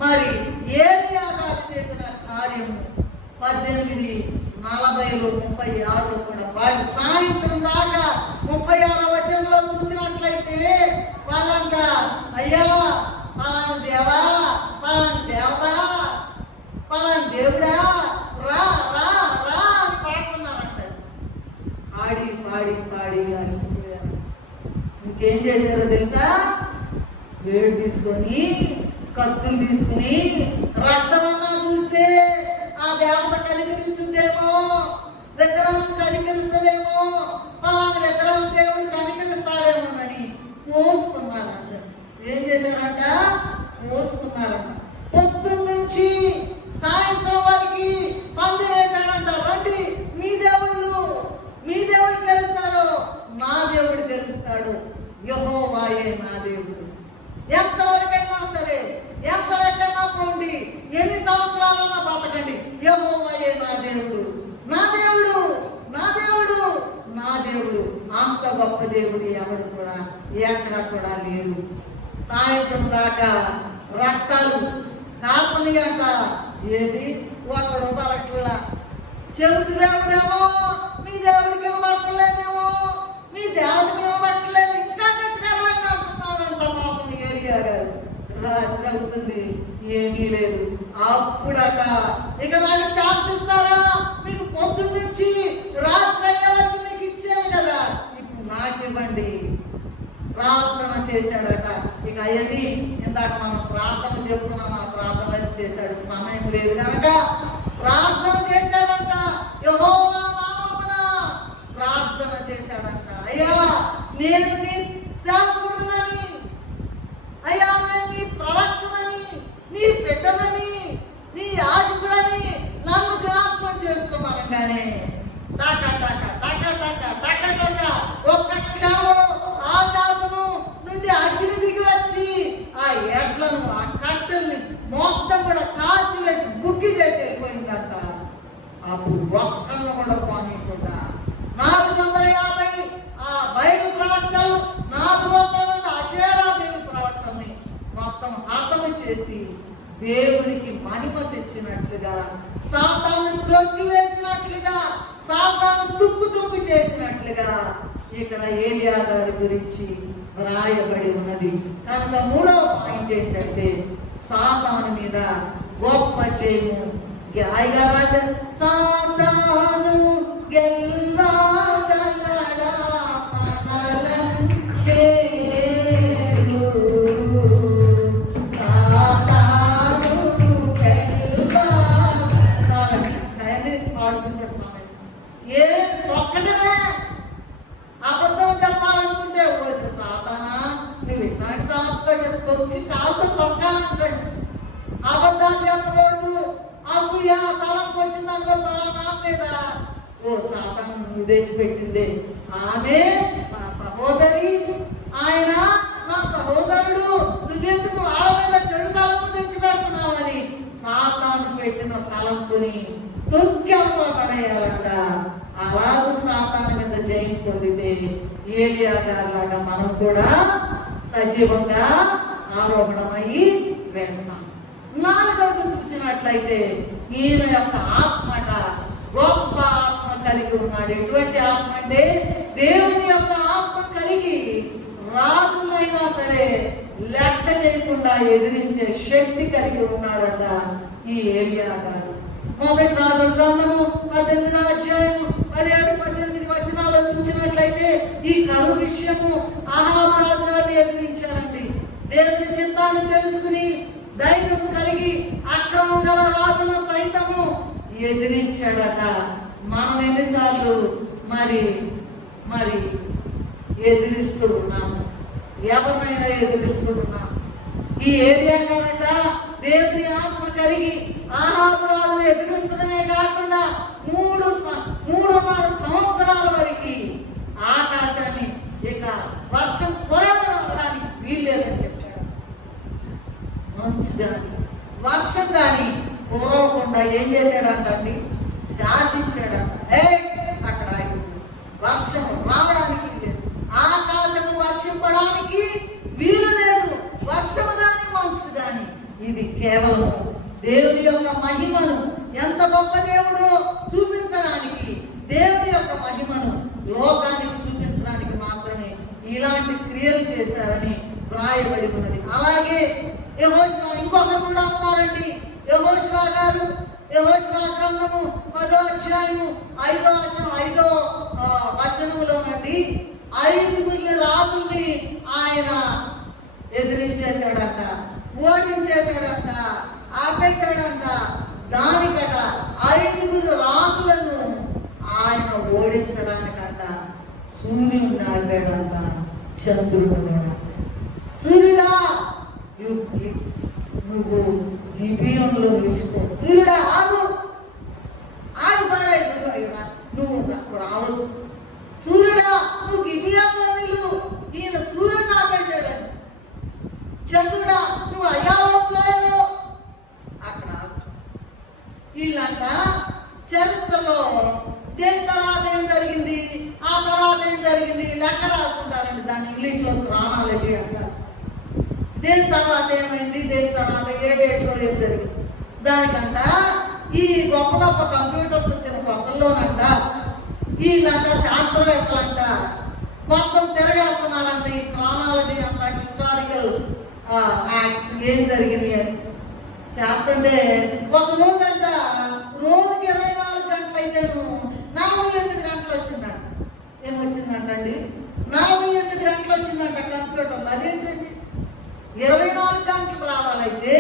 మరి ఏలియా గారు చేసిన కార్యము 18, 40, 36 కూడా వాళ్ళు సాయంత్రం దాకా 36వ వచనంలో చూసినట్లయితే వాళ్ళంట, అయ్యా పలానా దేవా, పలానా దేవత, పలానా దేవుడా, రా రా రా అని పాడుతున్నారంట. పాడి పాడి పాడి అలసిపోయారు. ఇంకేం చేశారో తెలుసా? వేడి తీసుకొని, కత్తులు తీసుకుని, రక్తమన్నా చూస్తే ఆ దేవత కనికరించుందేమో, విగ్రహం కనికరిస్తుందేమో, పలానా విగ్రహం దేవుడు కనికరిస్తాడేమోనని మోసుకున్నారంట. ఏం చేశారంట? మోసుకున్నారంట. పొద్దున్న నుంచి సాయంత్రం వరకు పందెం వేశాడంట. రండి, మీ దేవుడు గెలుస్తాడు, నా దేవుడు గెలుస్తాడు, యెహోవాయే నా దేవుడు. ఎంతవరకైనా సరే, ఎంతవరకైనా పోండి, ఎన్ని సంవత్సరాలన్నా బతకండి, యెహోవాయే నా దేవుడు, నా దేవుడు, నా దేవుడు, నా దేవుడు. అంత గొప్ప దేవుడు ఎవడు కూడా ఎక్కడ కూడా లేరు. సాయంత్రం దాకా రక్తాలు కాపని అంట. ఏది ఒకడు పలకల్లా. చెబుతు దేవుడేమో మీ దేవుడికి ఇవ్వబట్టలేదేమో, మీ దేవుడికి ఇవ్వబట్టలేదు, ఇంకా కట్టుకోవాలని అంటున్నాడంట పాపం ఏరియా గారు. రాత్రి అవుతుంది, ఏమీ లేదు. అప్పుడట ఇక నాకు చాపిస్తారా, మీకు పొద్దున్న నుంచి రాత్రి అయ్యేవరకు మీకు ఇచ్చాను కదా, ఇప్పుడు నాకు ఇవ్వండి. ప్రార్థన చేశాడట. ఇక అయ్యది ఇందాక మనం ప్రార్థన చెప్పుకున్నాం, ఆ ప్రార్థన చేశాడు. సమయం లేదు కనుక ప్రార్థన చేశాడంట. యెహోవా నామమున ప్రార్థన చేశాడంట. అయ్యా నేను నీ సేవకుడినని, అయ్యా నేను నీ ప్రవక్తనని, నీ బిడ్డనని, నీ యాజకుడని నన్ను జ్ఞాపకం చేసుకోమనగానే టక టక టక టక టక టక ఒక్క క్షణం ఆకాశము నుండి అగ్ని దిగి వచ్చి ఆ ఎడ్లను, ఆ కట్టెల్ని మొత్తం కూడా కాల్చివేసి బుగ్గి చేసి వెళ్ళిపోయిందంట. అప్పుడు ఒక్కళ్ళు కూడా పోనీయకుండా 450 ఆ బయలు ప్రవక్తలు, 400 అషేరా దేవి ప్రవక్తల్ని మొత్తం హతము చేసి దేవునికి మహిమ తెచ్చినట్లుగా, సాతాను తొక్కి వేసినట్లుగా, సాతాను తుక్కు చేసినట్లుగా ఇక్కడ ఏలియా గారి గురించి వ్రాయబడి ఉన్నది. కనుక 3వ పాయింట్ ఏంటంటే సాతాను మీద గొప్ప చేయము. గాయగా రాశారు, సాతాను గెలవగలడా మనలంటే ఏ ఒక్కటే అబద్ధం చెప్పాలనుకుంటే వచ్చే సాతానా నువ్వు ఇట్లాంటి తొక్కి కాలుతో తొక్కాలంటాడు. అబద్ధాలు చెప్పకూడదు. అసూయ తలంపు వచ్చిందనుకో నా మీద, ఓ సాతాను నువ్వు తెచ్చిపెట్టిందే, ఆమె నా సహోదరి, ఆయన నా సహోదరుడు, నువ్వెందుకు వాళ్ళ మీద చెడు తలంపు తెచ్చిపెడుతున్నావని సాతాను పెట్టిన తలంపుని తొక్కెమ్మ పడేయాలంట. అలాగే సాతాను మీద జయం పొందితే ఏలియా గారిలాగా మనం కూడా సజీవంగా ఆరోహణమయ్యి వెళ్తాం. 4వది చూసినట్లయితే ఈయన యొక్క ఆత్మట గొప్ప ఆత్మ కలిగి ఉన్నాడు. ఎటువంటి ఆత్మ అంటే దేవుని యొక్క ఆత్మ కలిగి రాజులైనా సరే లెక్క చేయకుండా ఎదిరించే శక్తి కలిగి ఉన్నాడట ఈ ఏలియా గారు. 1 రాజుల గ్రంథము 18వ అధ్యాయం 17-18 వచనాలు చూసినట్లయితే ఈ కరువు విషయము అహాబు రాజు గారిని ఎదిరించారండి. దేవుని చిత్తాన్ని తెలుసుకుని ధైర్యం కలిగి అక్రమం గల రాజును సైతము ఎదిరించాడట. మనం ఎన్నిసార్లు మరి ఎదిరిస్తూ ఉన్నాము, ఎవరినైనా ఎదిరిస్తూ ఉన్నాము. ఈ ఏరియా కానట దేవుని ఆత్మ కలిగి అహాబు రాజును ఎదిరించడమే కాకుండా 3.5 సంవత్సరాల వరకు ఆకాశాన్ని ఇక వర్షం కురవడానికి వీల్లేదని చెప్పాడు. మంచు కానీ వర్షం కానీ కురవకుండా ఏం చేశాడంటండి, శాసించాడంట. అక్కడ వర్షం రావడానికి లేదు, ఆకాశము వర్షింపడానికి వీలు లేదు, వర్షము కానీ మంచు కానీ. ఇది కేవలం దేవుని యొక్క మహిమను, ఎంత గొప్ప దేవుడో చూపించడానికి, దేవుని యొక్క మహిమను లోకానికి చూపించడానికి మాత్రమే ఇలాంటి క్రియలు చేశారని వ్రాయబడి ఉన్నది. అలాగే యెహోషువ ఇంకొకరు కూడా ఉన్నారండి. యెహోషువ గారు యెహోషువ గ్రంథము 10వ అధ్యాయము 5వ వచనములోనండి 5 రాజుల్ని ఆయన ఎదిరించేశాడంట, ఓడించేశాడంట, ఆపేశాడంట. దానికట 5 రాజులను ఆయన ఓడించడానికంట సూర్యుడు ఆపాడంట, చంద్రుడు. సూర్యుడా నువ్వు గిబియోనులో నిలుచుకో, సూర్యుడా ఆగు, ఆగిపడాయి, నువ్వు రావద్దు, సూర్యుడా నువ్వు గిబియోనులో నిలు, ఈయన సూర్యుడు ఆపేశాడని. చంద్రుడా నువ్వు అయ్యాలో అక్కడ. వీళ్ళంట చరిత్రలో దేని తర్వాత ఏం జరిగింది, ఆ తర్వాత ఏం జరిగింది లెక్క రాసుకుంటారండి. దాన్ని ఇంగ్లీష్లో క్రానాలజీ అంటారు. దేని తర్వాత ఏమైంది, దేని తర్వాత ఏ డేట్లో ఏం జరిగింది. దానికంట ఈ గొప్ప గొప్ప కంప్యూటర్స్ వచ్చిన కొత్తల్లోనంట వీళ్ళంట శాస్త్రవేత్తలంట మొత్తం తిరగేస్తున్నారంట ఈ క్రానాలజీ అంట, హిస్టారికల్ యాక్ట్స్ ఏం జరిగింది అని చేస్తుంటే ఒక రోజంట రోజుకి 24 గంటలు అయితేను 48 గంటలు వచ్చిందంట. ఏమొచ్చిందంటండి? 48 గంటలు వచ్చిందంట కంప్యూటర్. అదేంటండి 24 గంటలు రావాలైతే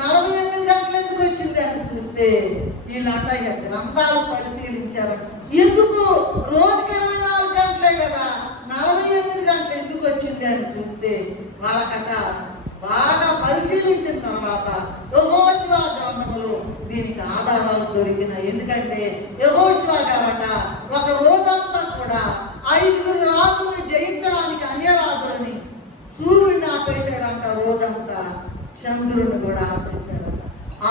48 గంటలు ఎందుకు వచ్చింది అని చూస్తే వీళ్ళంట గ్రంథాలు పరిశీలించారు. ఎందుకు రోజుకి 24 గంటలే కదా 48 గంటలు ఎందుకు వచ్చింది అని చూస్తే వాళ్ళకట బాగా పరిశీలించిన తర్వాత యెహోషువ గ్రంథములో దీనికి ఆధారాలు దొరికినాయి. ఎందుకంటే యెహోషువ గారట ఒక రోజంతా కూడా 5 రాజులను జయించడానికి అన్య రాజులని సూర్యుడిని ఆపేశాడంట, రోజంతా చంద్రుడిని కూడా ఆపేశాడు.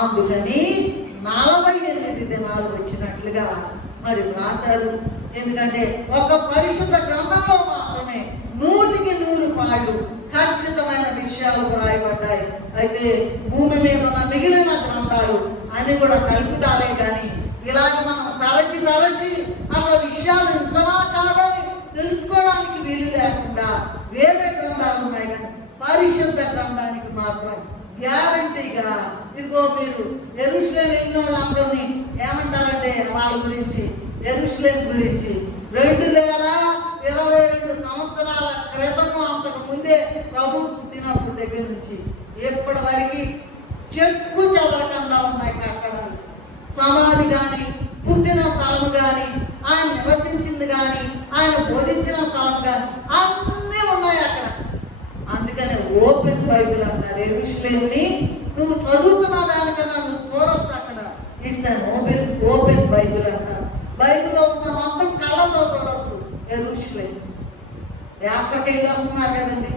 అందుకని 48 దినాలు వచ్చినట్లుగా మరి రాశారు. ఎందుకంటే ఒక పరిశుద్ధ గ్రంథంలో మాత్రమే 100కి 100 ఖచ్చితమైన విషయాలు రాయబడ్డాయి. అయితే భూమి మీద ఉన్న మిగిలిన గ్రంథాలు అన్ని కూడా కల్పితాలే కానీ ఇలాగ మనం తరచి అసలు విషయాలు నిజమా కాదని తెలుసుకోవడానికి వీలు లేకుండా వేరే గ్రంథాలు ఉన్నాయి. కానీ పరిశుద్ధ గ్రంథానికి మాత్రం గ్యారంటీగా ఇదిగో మీరు యెరూషలేము వెళ్ళిన వాళ్ళందరినీ ఏమంటారంటే వాళ్ళ గురించి, యెరూషలేము గురించి 2022 సంవత్సరాల క్రితము అంతకు ముందే ప్రభు పుట్టినప్పుడు దగ్గర నుంచి ఎప్పటి వరకు చెక్కు చెదరకుండా ఉన్నాయి కట్టడాలు. సమాధి కానీ, పుట్టిన స్థలం కానీ, ఆయన నివసించింది కానీ, ఆయన బోధించిన స్థలం కానీ అన్నీ ఉన్నాయి అక్కడ. అందుకనే ఓపెన్ బైబిల్ అంటారు. యెరూషలేముని నువ్వు చదువుకున్న దానికన్నా నువ్వు చూడొచ్చు అక్కడ. ఇట్స్ అన్ ఓపెన్ బైబిల్ అంటారు. బైబిల్లో ఉన్న మొత్తం కళ్ళతో చూడొచ్చు యెరూషలేము. యాత్రకైనా ఉన్నారు కదండి.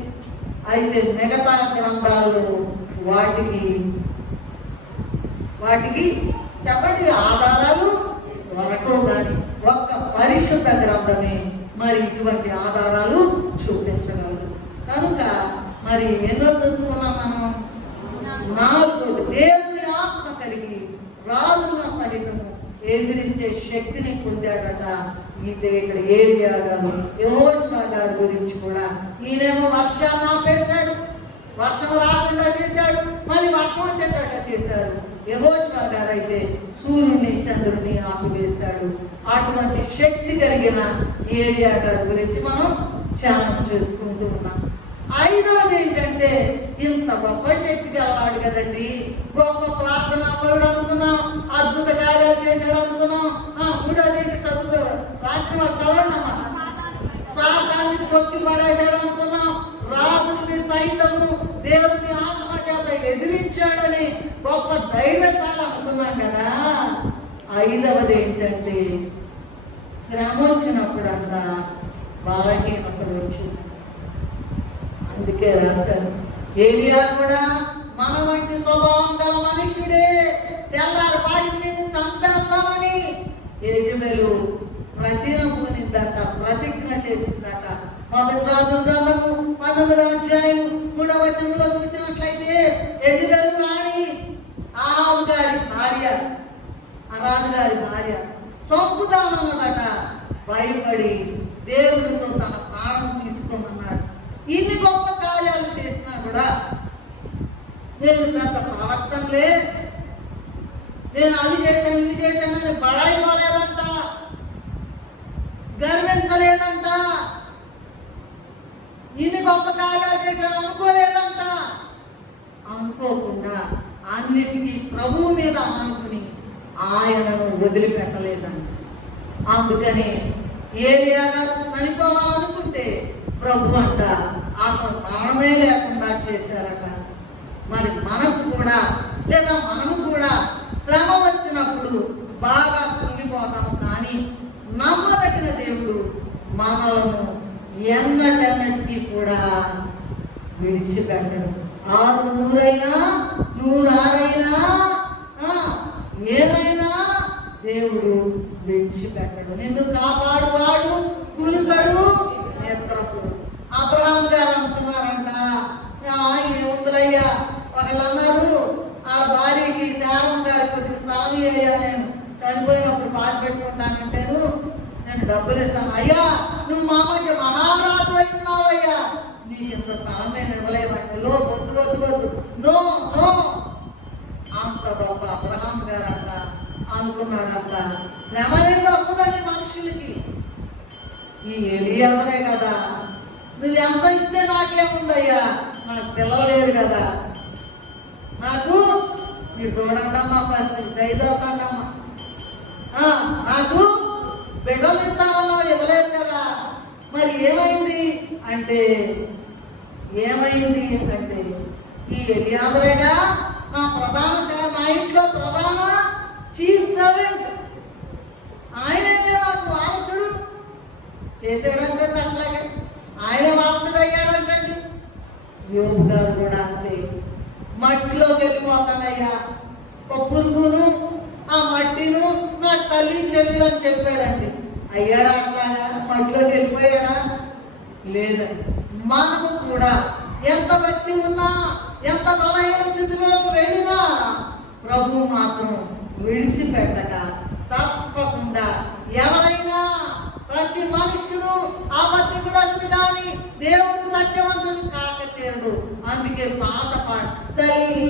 అయితే మిగతా గ్రంథాలు వాటికి చెప్పండి ఆధారాలు దొరకవు. కానీ ఒక్క పరిశుద్ధ గ్రంథమే మరి ఇటువంటి ఆధారాలు చూపించగలదు. కనుక మరి ఎన్నో చదువుకున్నాం మనం? 4 దేవుని ఆత్మ కలిగి రాజుల సహితము ఎదిరించే శక్తిని పొందాడట. ఇక్కడ ఏలియా గారు యెహోషువ గారి గురించి కూడా ఈయనేమో వర్షాన్ని ఆపేశాడు, వర్షం రాకుండా చేశాడు, మళ్ళీ వర్షం వచ్చేటట్టు చేశాడు. యెహోషువ గారు అయితే సూర్యుని చంద్రుని ఆపివేశాడు. అటువంటి శక్తి కలిగిన ఏలియా గారి గురించి మనం ధ్యానం చేసుకుంటూ ఉన్నాం. 5వది ఏంటంటే ఇంత గొప్ప శక్తి గలవాడు కదండి, గొప్ప ప్రార్థన పరుడు అనుకున్నాం, అద్భుత కార్యాలు చేశాడు అనుకున్నాం. 3వది చదువు రాసిన వాడు చదవడమ్మా. సాతాన్ని తొక్కి పడేశాడు అనుకున్నాం, రాజుని సైతము దేవుని ఆత్మ చేత ఎదిరించాడని గొప్ప ధైర్యశాలి అనుకున్నాం కదా. 5వది ఏంటంటే శ్రమ వచ్చినప్పుడంతా బలహీనతలు వచ్చింది. అందుకే రాశారు ఏలియా కూడా మన వంటి స్వభావం గల మనుషుడే, తెల్లారి వాటిని నేను చంపేస్తానని యెజెబెలు ప్రతిజ్ఞ చేసిందట. 1 రాజుల గ్రంథము 19వ అధ్యాయం 3వ వచనంలో చూసినట్లయితే యెజెబెలు రాణి అహాబు గారి భార్య చంపుతానన్నదట. భయపడి దేవుడితో తన ప్రాణం తీసుకోమన్నాడు. ఇన్ని గొప్ప కార్యాలు చేసినా కూడా నేను పెద్ద ప్రవర్తనలే, నేను అవి చేశాను ఇవి చేశానని బడాయిపోలేదంట, గర్వించలేదంట, ఇన్ని గొప్ప కార్యాలు చేశాను అనుకోలేదంట. అనుకోకుండా అన్నిటికీ ప్రభువు మీద ఆనుకుని ఆయనను వదిలిపెట్టలేదంట. అందుకని ఏలియా గారు చనిపోవాలనుకుంటే ప్రభు అంట అసలు ప్రాణమే లేకుండా చేశారట. మరి మనకు కూడా లేదా మనము కూడా శ్రమ వచ్చినప్పుడు బాగా కుంగిపోతాము, కానీ నమ్మదగిన దేవుడు మనలను ఎన్నటన్నిటికీ కూడా విడిచిపెట్టడు. 600 106 ఏమైనా దేవుడు విడిచిపెట్టడు. నిన్ను కాపాడువాడు కులుకడు నిద్రపోడు. అబ్రహాం గారు అంటున్నారంట, ఏముందులయ్యా, ఒకళ్ళు అన్నారు ఆ భార్యకి శారం గారు కొద్దిగా స్నానం అయ్యా, నేను చనిపోయినప్పుడు పాస్ పెట్టుకుంటానంటేను నేను డబ్బులు ఇస్తాను. అయ్యా నువ్వు మామయ్య మహారాజు అయినావయ్యా, నీకు ఇంత స్నానం నేను ఇవ్వలేమంటే వద్దు వద్దు వద్దు, నో నో. అంత గొప్ప అబ్రహాం గారు అంట అనుకున్నాడంట. శ్రమ అనేది వస్తుందండి మనుషులకి. ఈ ఎలియాజరే కదా, నువ్వు ఎంత ఇస్తే నాకేముందయ్యా, నాకు పిల్లలు లేరు కదా, నాకు మీరు చూడండమ్మా, ఫస్ట్ దయదోకండమ్మా, నాకు బిడ్డలు ఇస్తానన్నా ఇవ్వలేదు కదా. మరి ఏమైంది అంటే ఈ ఎలియాజరేగా నా మా ఇంట్లో ప్రధాన చీఫ్ సర్వెంట్, ఆయనే నాకు వారసుడు చేసాడంటే అట్లాగే ఆయన వారసుడు అయ్యాడంటే. యోగు గారు కూడా అంతే, మట్టిలోకి వెళ్ళిపోతానయ్యా, పురుగును ఆ మట్టిను నా తల్లి చెల్లి అని చెప్పాడండి. అయ్యాడా అట్లాగా, మట్టిలోకి వెళ్ళిపోయాడా? లేదండి. మనకు కూడా ఎంత భక్తి ఉన్నా, ఎంత బలహీన స్థితిలోకి వెళ్ళినా ప్రభు మాత్రం విడిచిపెట్టక తప్పకుండా ఎవరైనా ప్రతి మనుషుడు అబద్ధికుడు కానీ దేవుడు సత్యవంతుడు కాక తీరడు. అందుకే పాట తల్లి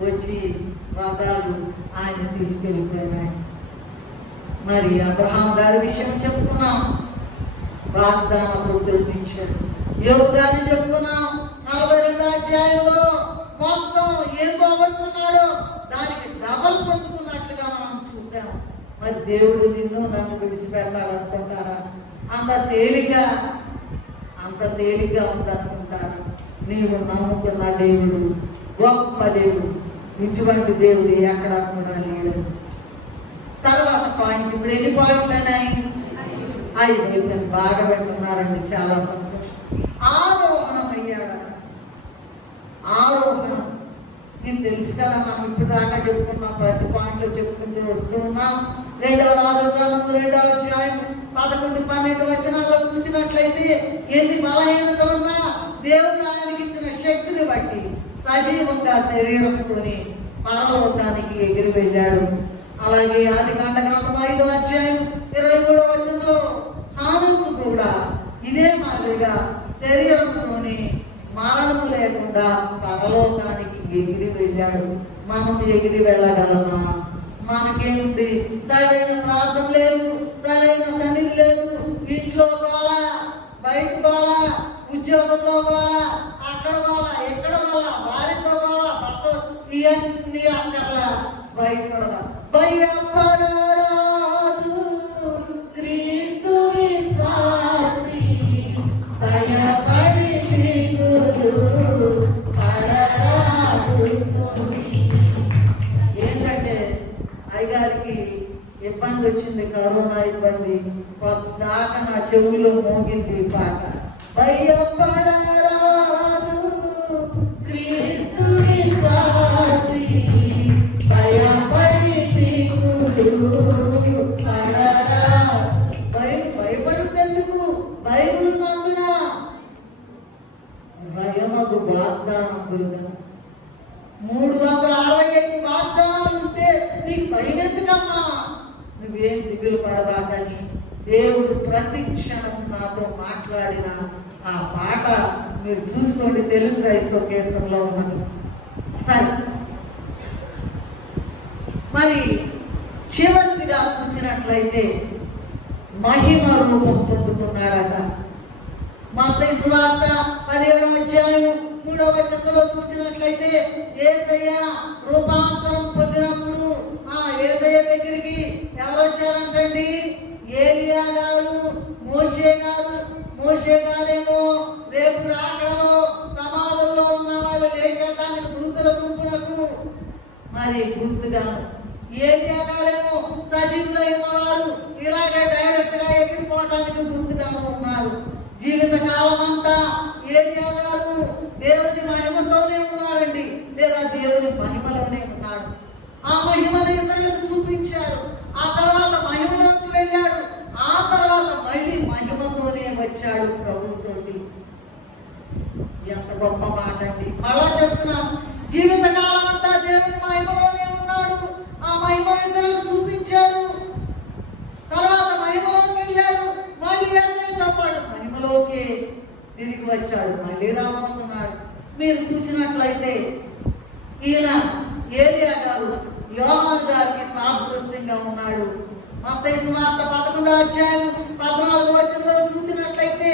వచ్చి రథాలు ఆయన తీసుకెళ్ళిపోయినాయి. మరి అబ్రహాం గారి విషయం చెప్పుకున్నాం, వాగ్దాన పుత్రుడిని ఇచ్చాడు. యోగు గారిని చెప్పుకున్నాం, 42వ అధ్యాయంలో మొత్తం ఏం పోగొట్టుకున్నాడో దానికి డబల్ పొందుకున్నట్లుగా మనం చూసాం. మరి దేవుడు నిన్ను నన్ను విడిచిపెట్టాలనుకుంటారా? అంత తేలిగా ఉందనుకుంటారా? నీవు నమ్ముకున్న దేవుడు గొప్ప దేవుడు, ఇటువంటి దేవుడు ఎక్కడ కూడా లేడు. తర్వాత పాయింట్, ఇప్పుడు ఎన్ని పాయింట్లు అయినాయి? 5 బాగా పెట్టుకున్నారండి, చాలా సంతోషం. ఆరోహణం అయ్యాడు. ఆరోహణం నీకు తెలుసు కదా, మనం ఇప్పుడు దాకా చెప్పుకున్నాం, ప్రతి పాయింట్లో చెప్పుకుంటూ వస్తున్నాం. 2వ రాజకాలం 2వ అధ్యాయం 11, 12 వచనాల్లో చూసినట్లయితే ఎన్ని బలహీనత ఉన్నా దేవుడు ఆయనకి ఇచ్చిన శక్తిని బట్టి సజీవంగా శరీరంతోని పరలోకానికి ఎగిరి వెళ్ళాడు. అలాగే ఆదికాండ గ్రంథం 5వ అధ్యాయం 23వ వచనంలో హానోకు కూడా ఇదే మాదిరిగా శరీరంతోని మరణము లేకుండా పరలోకానికి ఎగిరి వెళ్ళాడు. మనం ఎగిరి వెళ్ళగలమా? మనకేంటి? సరైన ప్రార్థన లేదు, సరైన సన్నిధి లేదు, ఇంట్లో పోలా, బయట పోలా, ఉద్యోగంలో పోలా, అక్కడ పోలా, ఎక్కడ పోలా, భార్యతో పోలా, భర్త ఇవన్నీ అక్కర్లా, భయపడదా? భయపడరాదు క్రీస్తు విశ్వాసి, భయపడి పడరాదు సుమి. ఏంటంటే అయ్యగారికి ఇబ్బంది వచ్చింది, కరోనా ఇబ్బంది, దాకా నా చెవులో మోగింది ఈ పాట. భయపడరాదు క్రీస్తు విశ్వాసి, భయపడి పడరా. భయపడుతెందుకు? బైబిల్ నందున భయమగు వాగ్దానములుగా 365 వాగ్దానాలు ఉంటే నీకు భయం ఎందుకమ్మా? నువ్వు నువ్వేం దిగులు పడబాకని దేవుడు ప్రతి క్షణం నాతో మాట్లాడిన ఆ పాట మీరు చూసుకోండి. తెలుగు క్రైస్తవ కీర్తనలో ఉన్నది. సరే, మరి చివరిగా చూసినట్లయితే మహిమ రూపం పొందుకున్నాడట. మత్తయి సువార్త 17వ అధ్యాయం 3వ వచనంలో చూసినట్లయితే యేసయ్య రూపాంతరం పొందినప్పుడు ఆ యేసయ్య దగ్గరికి ఎవరు వచ్చారంటండి? ఏలియా గారు, మోషే గారు. మోషే గారేమో రేపు రాకడలో సమాధుల్లో ఉన్న వాళ్ళు లేచడానికి మృతుల గుంపులకు మరి గుర్తుగా, ఏలియా గారేమో సజీవులైన వారు ఇలాగే డైరెక్ట్ గా ఎగిరిపోవడానికి గుర్తుగా ఉన్నారు. జీవిత కాలం అంతా ఏలియా గారు దేవుని మహిమతోనే ఉన్నాడండి, లేదా దేవుని మహిమలోనే ఉన్నాడు. ఆ మహిమను ఇతరులకు చూపించాడు. ఆ తర్వాత మహిమలోకి వెళ్ళాడు. ఆ తర్వాత మళ్ళీ మహిమతోనే వచ్చాడు ప్రభువుతోటి. ఎంత గొప్ప మాట అండి. మళ్ళా చెప్తున్నాను, జీవిత కాలం అంతా దేవుని మహిమలోనే ఉన్నాడు. ఆ మహిమ ఇతరులకు చూపించాడు. తర్వాత మహిమలోకి వెళ్ళాడు. మళ్ళీ యేసయ్యతో పాటు మహిమలోకి తిరిగి వచ్చాడు. మళ్ళీ రాబోతున్నాడు. మీరు చూసినట్లయితే ఈయన ఏలియా గారు యోహాను గారికి సాదృశ్యంగా ఉన్నాడు. మత్తయి సువార్త 11వ అధ్యాయం 14వ వచనంలో చూసినట్లయితే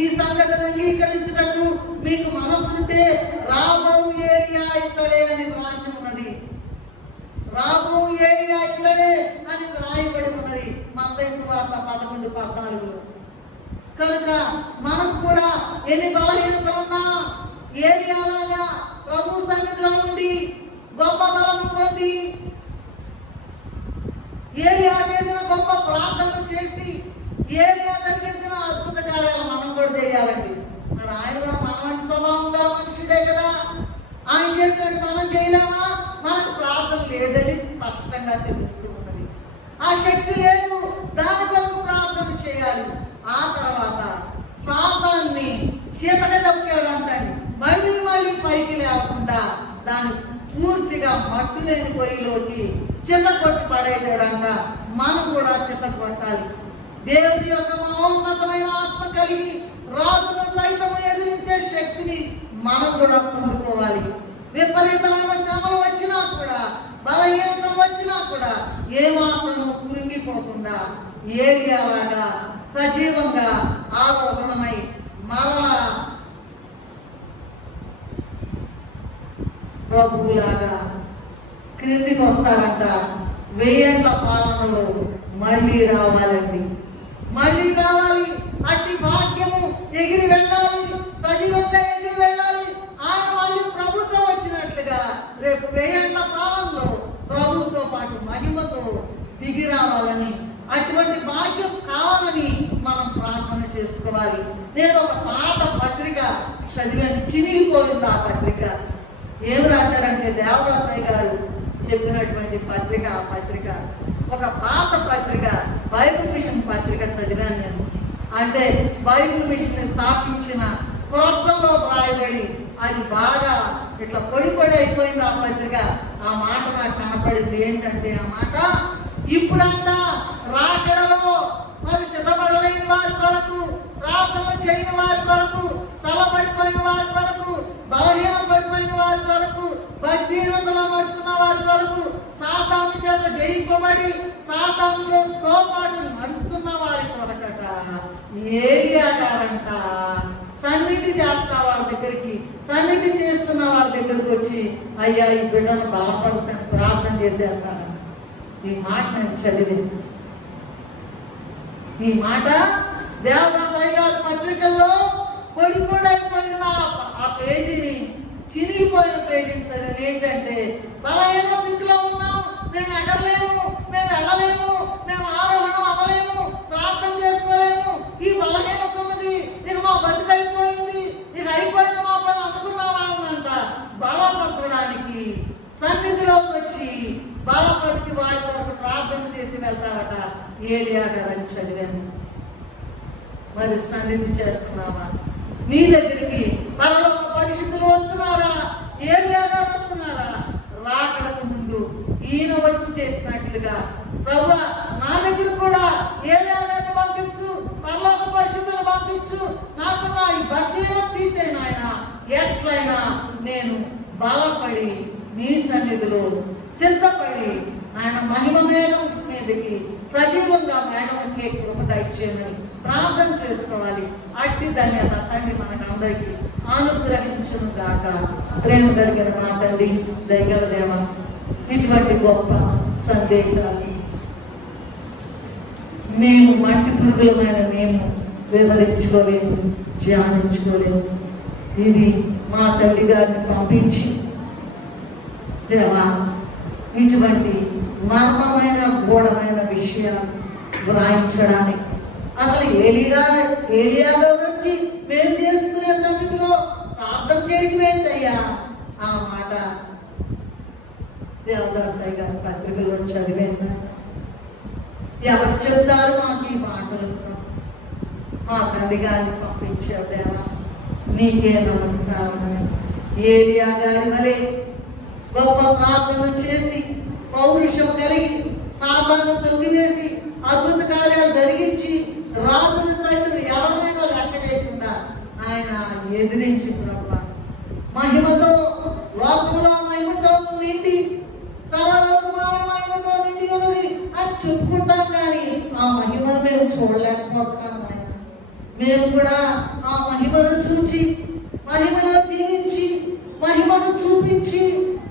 ఈ సంగతిని అంగీకరించుటకు మీకు మనస్సుంటే రాబో ఏలియా ఇతడే అని వ్రాసి ఉన్నది. రాబో ఏలియా ఇతడే అని వ్రాయబడి ఉన్నది మత్తయి సువార్త 11:14. కనుక మనం కూడా ఎన్ని బలహీనతలున్నా ఏలియాలాగా ప్రభు సన్నిధిలో ఉండి గొప్ప బలం పొంది ఏలియా చేసిన గొప్ప ప్రార్థనలు చేసి ఏలియా జరిగించిన అద్భుత కార్యాలు మనం కూడా చేయాలండి. మరి ఆయన కూడా మనవంటి స్వభావంగా మనుషుడే కదా. ఆయన చేసినట్టు మనం చేయలేమా? మనకు ప్రార్థన లేదని స్పష్టంగా తెలుస్తూ ఉన్నది. ఆ శక్తి లేదు, దాని కొరకు ప్రార్థన చేయాలి. ఆ తర్వాత సాతాన్ని చీతక తొక్కాడు అంటండి. మళ్ళీ మళ్ళీ పైకి లేకుండా దాన్ని పూర్తిగా మట్టు లేని పొయ్యిలోకి చితకొట్టి పడేసాడంట. మనం కూడా చితకొట్టాలి. దేవుని యొక్క మహోన్నతమైన ఆత్మ కలిగి రాజును సైతం ఎదిరించే శక్తిని మనం కూడా పొందుకోవాలి. విపరీతమైన శ్రమలు వచ్చినా కూడా, బలహీనతలు వచ్చినా కూడా ఏమాత్రం కురింగిపోకుండా ఏలియాలాగా సజీవంగా ఆరోహణమై మరలా ప్రభువులాగా క్రిందికి వస్తారంట. 1000 ఏళ్ల పాలనలో మళ్ళీ రావాలండి. మళ్ళీ రావాలి. అట్టి భాగ్యము ఎగిరి వెళ్ళాలి, సజీవంగా ఎగిరి వెళ్ళాలి. ఆయన మళ్ళీ ప్రభుత్వం వచ్చినట్లుగా రేపు 1000 ఏళ్ల పాలనలో ప్రభుతో పాటు మహిమతో దిగి రావాలని, అటువంటి భాగ్యం కావాలని మనం ప్రార్థన చేసుకోవాలి. నేను ఒక పాత పత్రిక చదివాను, చినిగిపోయింది ఆ పత్రిక. ఏం రాశారంటే దేవదాసయ్య గారు చెప్పినటువంటి పత్రిక. ఆ పత్రిక ఒక పాత పత్రిక, బైబిల్ మిషన్ పత్రిక చదివాను నేను. అంటే బైబిల్ మిషన్ స్థాపించిన క్రొత్తలో వ్రాయబడి అది బాగా ఇట్లా పొడి పొడి అయిపోయింది ఆ పత్రిక. ఆ మాట నాకు కనపడింది. ఏంటంటే ఆ మాట, ఇప్పుడంతా రాకడలో మరి సిద్ధపడలేని వారి కొరకు, ప్రార్థన చేయని వారి కొరకు, సలపడిపోయిన వారి కొరకు, బలహీన పడిపోయిన వారి కొరకు, భక్తిహీనతలో పడుతున్న వారి కొరకు, సాతాను చేత జయింపబడి సాతానుతో పాటు నడుస్తున్న వారి కొరకట ఏరియాగారంట సన్నిధి చేస్తా వాళ్ళ దగ్గరికి, సన్నిధి చేస్తున్న వాళ్ళ దగ్గరికి వచ్చి, అయ్యా ఈ బిడ్డను బలపరచని ప్రార్థన చేసేస్తాను. ఈ మాట నేను చదివింది. ఈ మాట దేవదాసయ్య గారి పత్రికల్లో పొడి పొడైపోయిన ఆ పేజీని, చిరిగిపోయిన పేజీని చదివి ఏంటంటే, బలహీన స్థితిలో ఉన్నాం, మేము ఎగరలేము, మేము వెళ్ళలేము, మేము ఆరోహణం అవ్వలేము, ప్రార్థన చేసుకోలేము, ఈ బలహీనత ఉన్నది, ఇక మా బతుకు అయిపోయింది, ఇక అయిపోయింది మా పని అనుకున్నామంట. బలపరచడానికి సన్నిధిలోకి వచ్చి బలపరిచి వారి కొరకు ప్రార్థన చేసి వెళ్తారట ఏలియా గారు చదివాను. మరి సన్నిధి చేస్తున్నావా? నీ దగ్గరికి పరలోక పరిశుద్ధులు వస్తున్నారా? ఏలియా గారు వస్తున్నారా? రాకడకు ముందు ఈయన వచ్చి చేసినట్లుగా ప్రభువా నా దగ్గర ఎట్లయినా నేను బలపడి నీ సన్నిధిలో సిద్ధపడి ఆయన మహిమ మేఘం మీదకి సజీవంగా మేఘం ఎక్కే కృప దయచేయమని ప్రార్థన చేసుకోవాలి. అట్టి ధన్యత తండ్రి మనకు అందరికీ అనుగ్రహించును గాక. ప్రేమ కలిగిన మా తండ్రి, దయగల దేవ, ఇటువంటి గొప్ప సందేశాన్ని మేము మట్టి పురుగులమైన మేము వివరించుకోలేము, ధ్యానించుకోలేము. ఇది మా తల్లి గారిని పంపించి దేవా ఇటువంటి మర్మమైన గూఢమైన విషయాలు వ్రాయించడానికి అసలు ఏలియాలో నుంచి మేము చేసుకునే సమయంలో ప్రార్థన చేయడం ఏంటయ్యా? ఆ మాట దేవదాసయ్య గారి పత్రికలో చదివేందా? ఎవరు చెప్తారు మాకు ఈ మాటలు? మా తల్లి గారిని పంపించావు దేవా, నీకే నమస్కారం. ఏలియా గారి వలె గొప్ప ప్రార్థన చేసి పౌరుషం కలిగి సాతాను తొక్కివేసి అద్భుత కార్యాలు జరిగించి రాజుల సైతం ఎవరైనా లెక్క చేయకుండా ఆయన ఎదిరించి ప్రభు మహిమతో లోకంలో మహిమతో నిండి సర్వలోకమైన మహిమతో నిండి ఉన్నది అని చెప్పుకుంటాం. కానీ ఆ మహిమను మేము చూడలేకపోతున్నాం. ఆయన మేము కూడా ఆ మహిమను చూచి మహిమలో జీవించి మహిమను చూపించి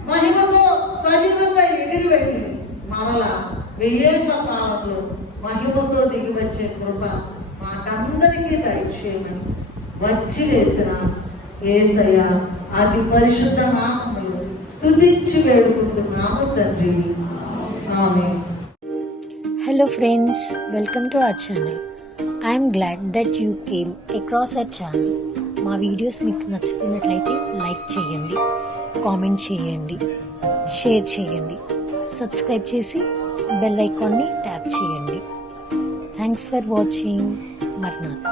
మహిమతో సజీవంగా ఎగిరి వెళ్ళి మరలా 1000 ఏళ్ల కాలంలో మహిమతో దిగి వచ్చే కృప మాకందరికీ దయచేయమని వచ్చి వేసిన యేసయ్య అతి పరిశుద్ధ నామములో స్తుతించి వేడుకుంటున్నాము తండ్రి. ఆమేన్. Hello friends, welcome to our channel. I am glad that you came across our channel. మా వీడియోస్ మీకు నచ్చుతున్నట్లయితే లైక్ చేయండి, కామెంట్ చేయండి, షేర్ చేయండి, సబ్స్క్రైబ్ చేసి బెల్ ఐకాన్ని ట్యాప్ చేయండి. Thanks for watching. మర్నాథ్.